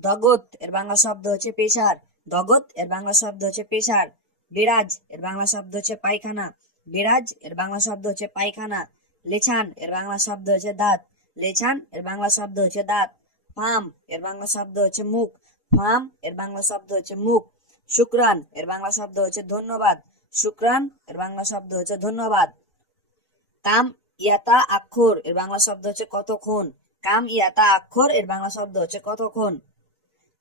দগত এর বাংলা শব্দ হচ্ছে পেশার। দগত এর বাংলা শব্দ হচ্ছে পেশার। বিরাজ এর বাংলা শব্দ হচ্ছে পায়খানা। বিরাজ এর বাংলা শব্দ হচ্ছে পায়খানা। লেছান এর বাংলা শব্দ হচ্ছে দাঁত। লেছান এর বাংলা শব্দ হচ্ছে দাঁত। ফাম এর বাংলা শব্দ হচ্ছে মুখ। ফাম এর বাংলা শব্দ হচ্ছে মুখ। শুক্রান এর বাংলা শব্দ হচ্ছে ধন্যবাদ। শুক্রান এর বাংলা শব্দ হচ্ছে ধন্যবাদ। কাম ইয়াতা আক্ষর এর বাংলা শব্দ হচ্ছে কতক্ষণ। কাম ইয়াতা আক্ষর এর বাংলা শব্দ হচ্ছে কতক্ষণ।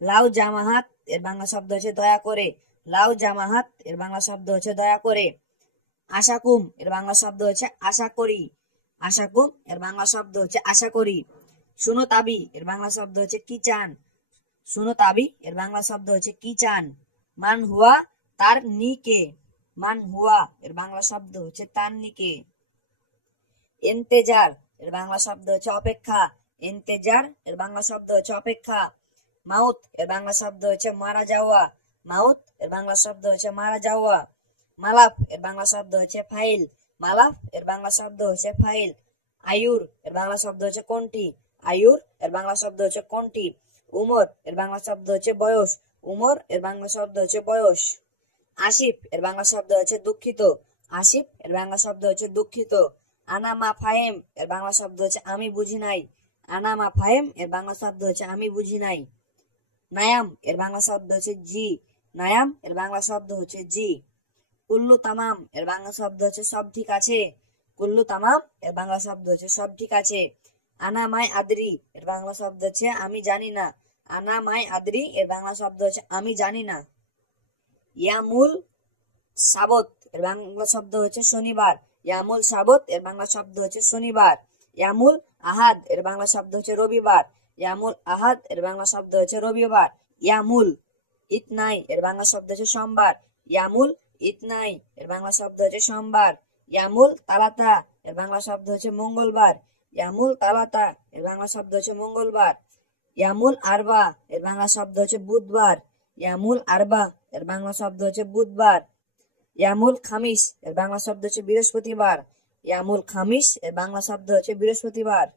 লাউ জামাহাত এর বাংলা শব্দ হচ্ছে দয়া করে। লাউ জামাহাত এর বাংলা শব্দ হচ্ছে দয়া করে। আশাকুম এর বাংলা শব্দ হচ্ছে আশা করি। আশাকুম এর বাংলা শব্দ হচ্ছে আশা করি। শুনো তাবি এর বাংলা শব্দ হচ্ছে কি চান। শুনো তাবি এর বাংলা শব্দ হচ্ছে কি চান। মান হুয়া তার নিকে। মান হুয়া এর বাংলা শব্দ হচ্ছে তার নিকে। এন্তেজার এর বাংলা শব্দ হচ্ছে অপেক্ষা। এন্তেজার এর বাংলা শব্দ হচ্ছে অপেক্ষা। মাউত এর বাংলা শব্দ হচ্ছে মারা যাওয়া। মাউত এর বাংলা শব্দ হচ্ছে মারা যাওয়া। মালাফ এর বাংলা শব্দ হচ্ছে ফাইল। মালাফ এর বাংলা শব্দ হচ্ছে ফাইল। আয়ুর এর বাংলা শব্দ হচ্ছে কোনটি। আয়ুর এর বাংলা শব্দ হচ্ছে কোনটি। উমর এর বাংলা শব্দ হচ্ছে বয়স। উমর এর বাংলা শব্দ হচ্ছে বয়স। আসিফ এর বাংলা শব্দ হচ্ছে দুঃখিত। আসিফ এর বাংলা শব্দ হচ্ছে দুঃখিত। আনা মা ফাহেম এর বাংলা শব্দ হচ্ছে আমি বুঝি নাই। আনা মা ফাহেম এর বাংলা শব্দ হচ্ছে আমি বুঝি নাই। নায়াম এর বাংলা শব্দ হচ্ছে জি। নায়াম এর বাংলা শব্দ হচ্ছে জি। কুল্লু তামাম এর বাংলা শব্দ হচ্ছে সব ঠিক আছে। কুল্লু তামাম এর বাংলা শব্দ হচ্ছে সব ঠিক আছে। আনা মাই আদরি এর বাংলা শব্দ হচ্ছে আমি জানি না। আনা মাই আদরি এর বাংলা শব্দ হচ্ছে আমি জানি না। ইয়ামুল সাবত এর বাংলা শব্দ হচ্ছে শনিবার। ইয়ামুল সাবত এর বাংলা শব্দ হচ্ছে শনিবার। ইয়ামুল আহাদ এর বাংলা শব্দ হচ্ছে রবিবার। ইয়ামুল আহাদ এর বাংলা শব্দ হচ্ছে রবিবার। ইয়ামুল ইতনাই এর বাংলা শব্দ হচ্ছে সোমবার। ইয়ামুল ইতনাই এর বাংলা শব্দ হচ্ছে সোমবার। ইয়ামুল তালাতা এর বাংলা শব্দ হচ্ছে মঙ্গলবার। ইয়ামুল তালাতা এর বাংলা শব্দ হচ্ছে মঙ্গলবার। ইয়ামুল আরবা এর বাংলা শব্দ হচ্ছে বুধবার। ইয়ামুল আরবা এর বাংলা শব্দ হচ্ছে বুধবার। ইয়ামুল খামিস এর বাংলা শব্দ হচ্ছে বৃহস্পতিবার। ইয়ামুল খামিস এর বাংলা শব্দ হচ্ছে বৃহস্পতিবার।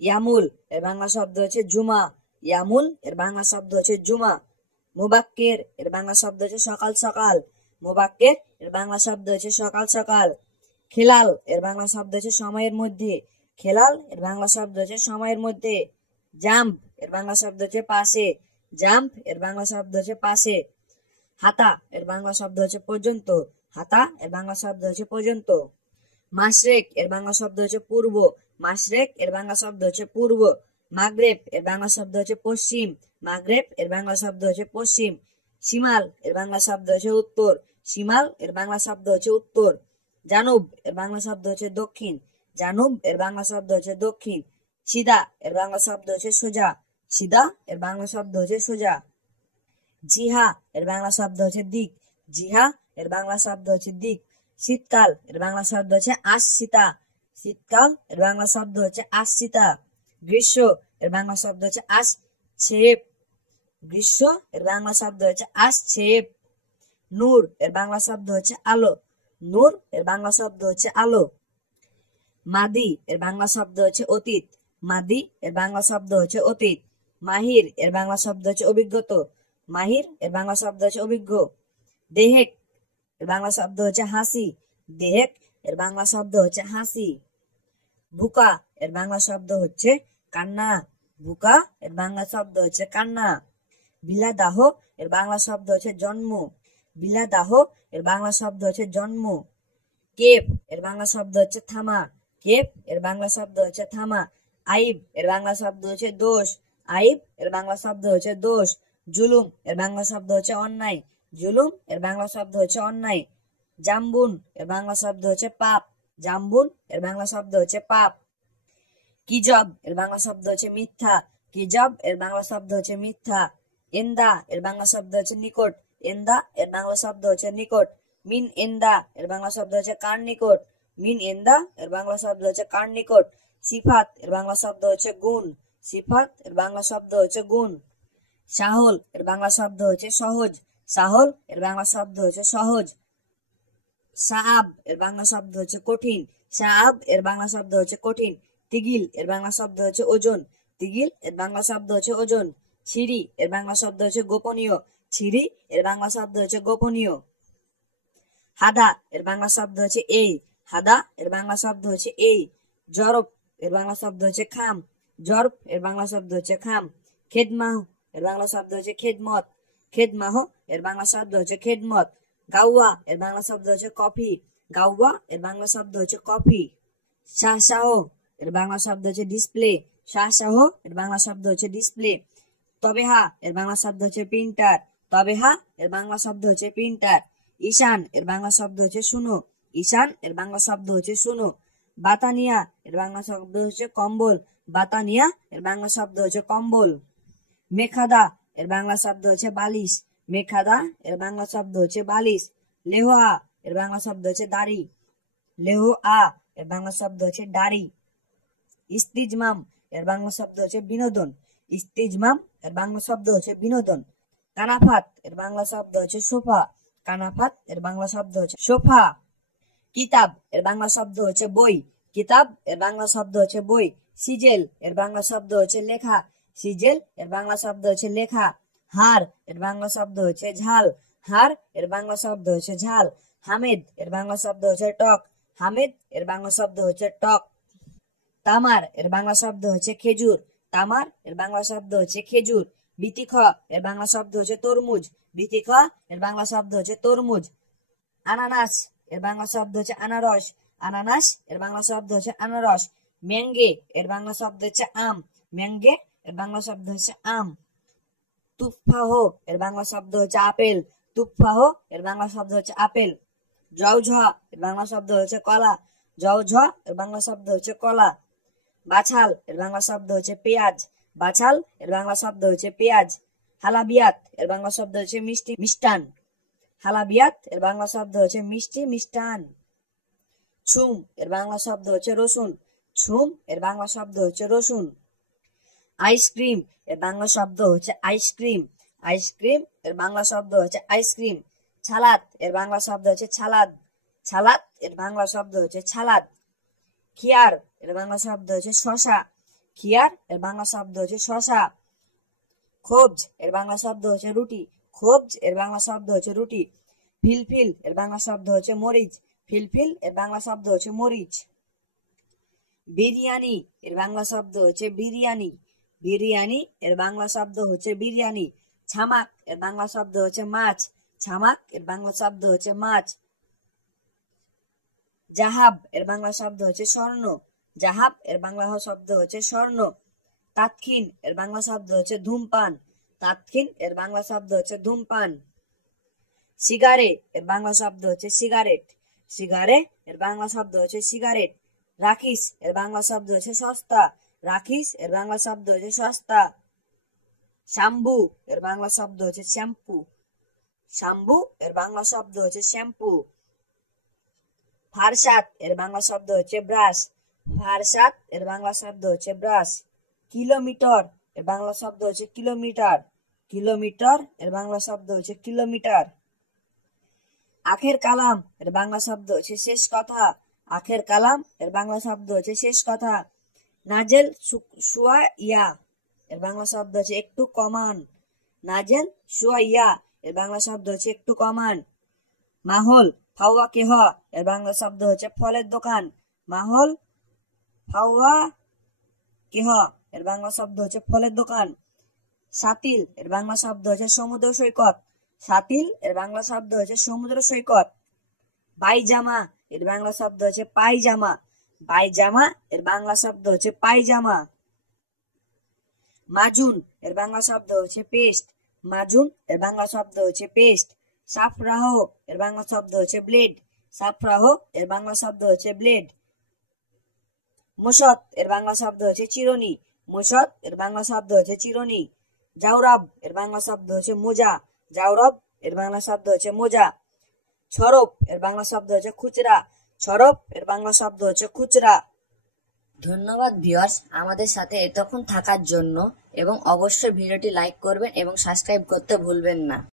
ইয়ামুল এর বাংলা শব্দ হচ্ছে জুমা। ইয়ামুল এর বাংলা শব্দ হচ্ছে জুমা। মুবাক্কের এর বাংলা শব্দ হচ্ছে সকাল সকাল। মুবাক্কের এর বাংলা শব্দ হচ্ছে সকাল সকাল। খেলাল এর বাংলা শব্দ হচ্ছে সময়ের মধ্যে। খেলাল এর বাংলা শব্দ হচ্ছে সময়ের মধ্যে। জাম্প এর বাংলা শব্দ হচ্ছে পাশে। জাম্প এর বাংলা শব্দ হচ্ছে পাশে। হাতা এর বাংলা শব্দ হচ্ছে পর্যন্ত। হাতা এর বাংলা শব্দ হচ্ছে পর্যন্ত। মাশরেক এর বাংলা শব্দ হচ্ছে পূর্ব। মাশরেক এর বাংলা শব্দ হচ্ছে পূর্ব। মাগরেব এর বাংলা শব্দ হচ্ছে পশ্চিম। মাগরেব এর বাংলা শব্দ হচ্ছে পশ্চিম। শিমাল এর বাংলা শব্দ হচ্ছে উত্তর। শিমাল এর বাংলা শব্দ হচ্ছে উত্তর। জানুব এর বাংলা শব্দ হচ্ছে দক্ষিণ। জানুব এর বাংলা শব্দ হচ্ছে দক্ষিণ। সিদা এর বাংলা শব্দ হচ্ছে সোজা। সিদা এর বাংলা শব্দ হচ্ছে সোজা। জিহা এর বাংলা শব্দ হচ্ছে দিক। জিহা এর বাংলা শব্দ হচ্ছে দিক। শীতকাল এর বাংলা শব্দ হচ্ছে আশ্বিতা। শীতকাল এর বাংলা শব্দ হচ্ছে আশ্বিতা। গ্রীষ্ম এর বাংলা শব্দ হচ্ছে আশছেপ। গ্রীষ্ম এর বাংলা শব্দ হচ্ছে আশছেপ। নূর এর বাংলা শব্দ হচ্ছে আলো। নূর এর বাংলা শব্দ হচ্ছে আলো। মাদি এর বাংলা শব্দ হচ্ছে অতীত। মাদি এর বাংলা শব্দ হচ্ছে অতীত। মাহির এর বাংলা শব্দ হচ্ছে অভিজ্ঞত। মাহির এর বাংলা শব্দ হচ্ছে অভিজ্ঞ। দেহেক এর বাংলা শব্দ হচ্ছে হাসি। দেহেক এর বাংলা শব্দ হচ্ছে হাসি। বুকা এর বাংলা শব্দ হচ্ছে কান্না। বুকা এর বাংলা শব্দ হচ্ছে কান্না। বিলাদাহ এর বাংলা শব্দ হচ্ছে জন্ম। বিলাদাহ এর বাংলা শব্দ হচ্ছে জন্ম। কেপ এর বাংলা শব্দ হচ্ছে থামা। কেপ এর বাংলা শব্দ হচ্ছে থামা। আইব এর বাংলা শব্দ হচ্ছে দোষ। আইব এর বাংলা শব্দ হচ্ছে দোষ। জুলুম এর বাংলা শব্দ হচ্ছে অন্যায়। জুলুম এর বাংলা শব্দ হচ্ছে অন্যায়। জাম্বুন এর বাংলা শব্দ হচ্ছে পাপ। জাম্বুন এর বাংলা শব্দ হচ্ছে পাপ। কিজব এর বাংলা শব্দ হচ্ছে মিথ্যা। কিজব এর বাংলা শব্দ হচ্ছে মিথ্যা। এন্দা এর বাংলা শব্দ হচ্ছে নিকট। এন্দা এর বাংলা শব্দ হচ্ছে নিকট। মিন এন্দা এর বাংলা শব্দ হচ্ছে কার নিকট। মিন এন্দা এর বাংলা শব্দ হচ্ছে কার নিকট। সিফাত এর বাংলা শব্দ হচ্ছে গুণ। সিফাত এর বাংলা শব্দ হচ্ছে গুণ। সাহল এর বাংলা শব্দ হচ্ছে সহজ। সাহল এর বাংলা শব্দ হচ্ছে সহজ। সাআব এর বাংলা শব্দ হচ্ছে কঠিন। সাআব এর বাংলা শব্দ হচ্ছে কঠিন। তিগিল এর বাংলা শব্দ হচ্ছে ওজন। তিগিল এর বাংলা শব্দ হচ্ছে ওজন। ছিরি এর বাংলা শব্দ হচ্ছে গোপনীয়। ছিরি এর বাংলা শব্দ হচ্ছে গোপনীয়। হাদা এর বাংলা শব্দ হচ্ছে এই। হাদা এর বাংলা শব্দ হচ্ছে এই। জরব এর বাংলা শব্দ হচ্ছে খাম। জরব এর বাংলা শব্দ হচ্ছে খাম। খেদমাহ এর বাংলা শব্দ হচ্ছে খেদমত। খেদমাহ এর বাংলা শব্দ হচ্ছে খেদমত। গাওয়া এর বাংলা শব্দ হচ্ছে কফি। গাওয়া এর বাংলা শব্দ হচ্ছে কফি। শাহসাহ এর বাংলা শব্দ হচ্ছে ডিসপ্লে। শাহসাহ এর বাংলা শব্দ হচ্ছে ডিসপ্লে। তবেহা এর বাংলা শব্দ হচ্ছে প্রিন্টার। তবেহা এর বাংলা শব্দ হচ্ছে প্রিন্টার। ঈশান এর বাংলা শব্দ হচ্ছে শুনো। ঈশান এর বাংলা শব্দ হচ্ছে শুনো। বাতানিয়া এর বাংলা শব্দ হচ্ছে কম্বল। বাতানিয়া এর বাংলা শব্দ হচ্ছে কম্বল। মেখাদা এর বাংলা শব্দ হচ্ছে বালিশ। মেখাদা এর বাংলা শব্দ হচ্ছে বালিশ। লেহা এর বাংলা শব্দ হচ্ছে দাড়ি। লেহা এর বাংলা শব্দ হচ্ছে দাড়ি। ইস্তিজমাম এর বাংলা শব্দ হচ্ছে বিনোদন। ইস্তিজমাম এর বাংলা শব্দ হচ্ছে বিনোদন। কানাফাত এর বাংলা শব্দ হচ্ছে সোফা। কানাফাত এর বাংলা শব্দ হচ্ছে সোফা। কিতাব এর বাংলা শব্দ হচ্ছে বই। কিতাব এর বাংলা শব্দ হচ্ছে বই। সিজেল এর বাংলা শব্দ হচ্ছে লেখা। সিজেল এর বাংলা শব্দ হচ্ছে লেখা। হার এর বাংলা শব্দ হচ্ছে ঝাল। হার এর বাংলা শব্দ হচ্ছে ঝাল। হামেদ এর বাংলা শব্দ হচ্ছে টক। হামেদ এর বাংলা শব্দ হচ্ছে টক। তামার এর বাংলা শব্দ হচ্ছে খেজুর। তামার এর বাংলা শব্দ হচ্ছে খেজুর। বিতিখ এর বাংলা শব্দ হচ্ছে তরমুজ। বিতিখ এর বাংলা শব্দ হচ্ছে তরমুজ। আনানাস এর বাংলা শব্দ হচ্ছে আনারস। আনানাস এর বাংলা শব্দ হচ্ছে আনারস। ম্যাঙ্গে এর বাংলা শব্দ হচ্ছে আম। ম্যাঙ্গে এর বাংলা শব্দ হচ্ছে আম। তুফাহ এর বাংলা শব্দ হচ্ছে আপেল। তুফাহ এর বাংলা শব্দ হচ্ছে আপেল। জওঝ এর বাংলা শব্দ হচ্ছে কলা। জওঝ এর বাংলা শব্দ হচ্ছে কলা। বাছাল এর বাংলা শব্দ হচ্ছে পেঁয়াজ। বাছাল এর বাংলা শব্দ হচ্ছে পেঁয়াজ। হালাবিয়াত এর বাংলা শব্দ হচ্ছে মিষ্টি মিষ্টান। হালাবিয়াত এর বাংলা শব্দ হচ্ছে মিষ্টি মিষ্টান। ছুম এর বাংলা শব্দ হচ্ছে রসুন। ছুম এর বাংলা শব্দ হচ্ছে রসুন। আইসক্রিম এর বাংলা শব্দ হচ্ছে আইসক্রিম। আইসক্রিম এর বাংলা শব্দ হচ্ছে আইসক্রিম। ছালাদ এর বাংলা শব্দ হচ্ছে ছালাদ। ছালাদ এর বাংলা শব্দ হচ্ছে ছালাদ। খিয়ার এর বাংলা শব্দ হচ্ছে শশা। খিয়ার এর বাংলা শব্দ হচ্ছে শশা। খোবজ এর বাংলা শব্দ হচ্ছে রুটি। খোবজ এর বাংলা শব্দ হচ্ছে রুটি। ফিলফিল এর বাংলা শব্দ হচ্ছে মরিচ। ফিলফিল এর বাংলা শব্দ হচ্ছে মরিচ। বিরিয়ানি এর বাংলা শব্দ হচ্ছে বিরিয়ানি। বিরিয়ানি এর বাংলা শব্দ হচ্ছে বিরিয়ানি। ছামাক এর বাংলা শব্দ হচ্ছে মাছ। ছামাক এর বাংলা শব্দ হচ্ছে মাছ। জাহাব এর বাংলা শব্দ হচ্ছে স্বর্ণ। জাহাব এর বাংলা শব্দ হচ্ছে স্বর্ণ। তাৎক্ষীন এর বাংলা শব্দ হচ্ছে ধূমপান। তাৎক্ষীন এর বাংলা শব্দ হচ্ছে ধূমপান। সিগারে এর বাংলা শব্দ হচ্ছে সিগারেট। সিগারে এর বাংলা শব্দ হচ্ছে সিগারেট। রাখিস এর বাংলা শব্দ হচ্ছে সস্তা। রাখিস এর বাংলা শব্দ হচ্ছে সস্তা। শ্যাম্পু এর বাংলা শব্দ হচ্ছে শ্যাম্পু। শ্যাম্পু এর বাংলা শব্দ হচ্ছে শ্যাম্পু। ফারসাত এর বাংলা শব্দ হচ্ছে ব্রাশ। ফারসাত এর বাংলা শব্দ হচ্ছে ব্রাশ। কিলোমিটার এর বাংলা শব্দ হচ্ছে কিলোমিটার। কিলোমিটার এর বাংলা শব্দ হচ্ছে কিলোমিটার। আখের কালাম এর বাংলা শব্দ হচ্ছে শেষ কথা। আখের কালাম এর বাংলা শব্দ হচ্ছে শেষ কথা। নাজেল শুয়া ইয়া এর বাংলা শব্দ হচ্ছে একটু কমান। নাজেল শুয়া ইয়া এর বাংলা শব্দ হচ্ছে একটু কমান। মাহল ফাওয়া কেহ এর বাংলা শব্দ হচ্ছে ফলের দোকান। মাহল ফাওয়া কেহ এর বাংলা শব্দ হচ্ছে ফলের দোকান। সাতিল এর বাংলা শব্দ হচ্ছে সমুদ্র সৈকত। সাতিল এর বাংলা শব্দ হচ্ছে সমুদ্র সৈকত। পায়জামা এর বাংলা শব্দ হচ্ছে পায়জামা। পায়জামা এর বাংলা শব্দ হচ্ছে পায়জামা। মাজুন এর বাংলা শব্দ হচ্ছে পেস্ট। মাজুন এর বাংলা শব্দ হচ্ছে পেস্ট। সাফরাহ এর বাংলা শব্দ হচ্ছে ব্লেড। সাফরাহ এর বাংলা শব্দ হচ্ছে ব্লেড। মুসত এর বাংলা শব্দ হচ্ছে চিরুনি। মুসত এর বাংলা শব্দ হচ্ছে চিরুনি। জাউরাব এর বাংলা শব্দ হচ্ছে মোজা। জাউরব এর বাংলা শব্দ হচ্ছে মোজা। ছরপ এর বাংলা শব্দ হচ্ছে খুচরা। ছরপ এর বাংলা শব্দ হচ্ছে খুচরা। ধন্যবাদ ভিউয়ার্স আমাদের সাথে এতক্ষণ থাকার জন্য এবং অবশ্যই ভিডিওটি লাইক করবেন এবং সাবস্ক্রাইব করতে ভুলবেন না।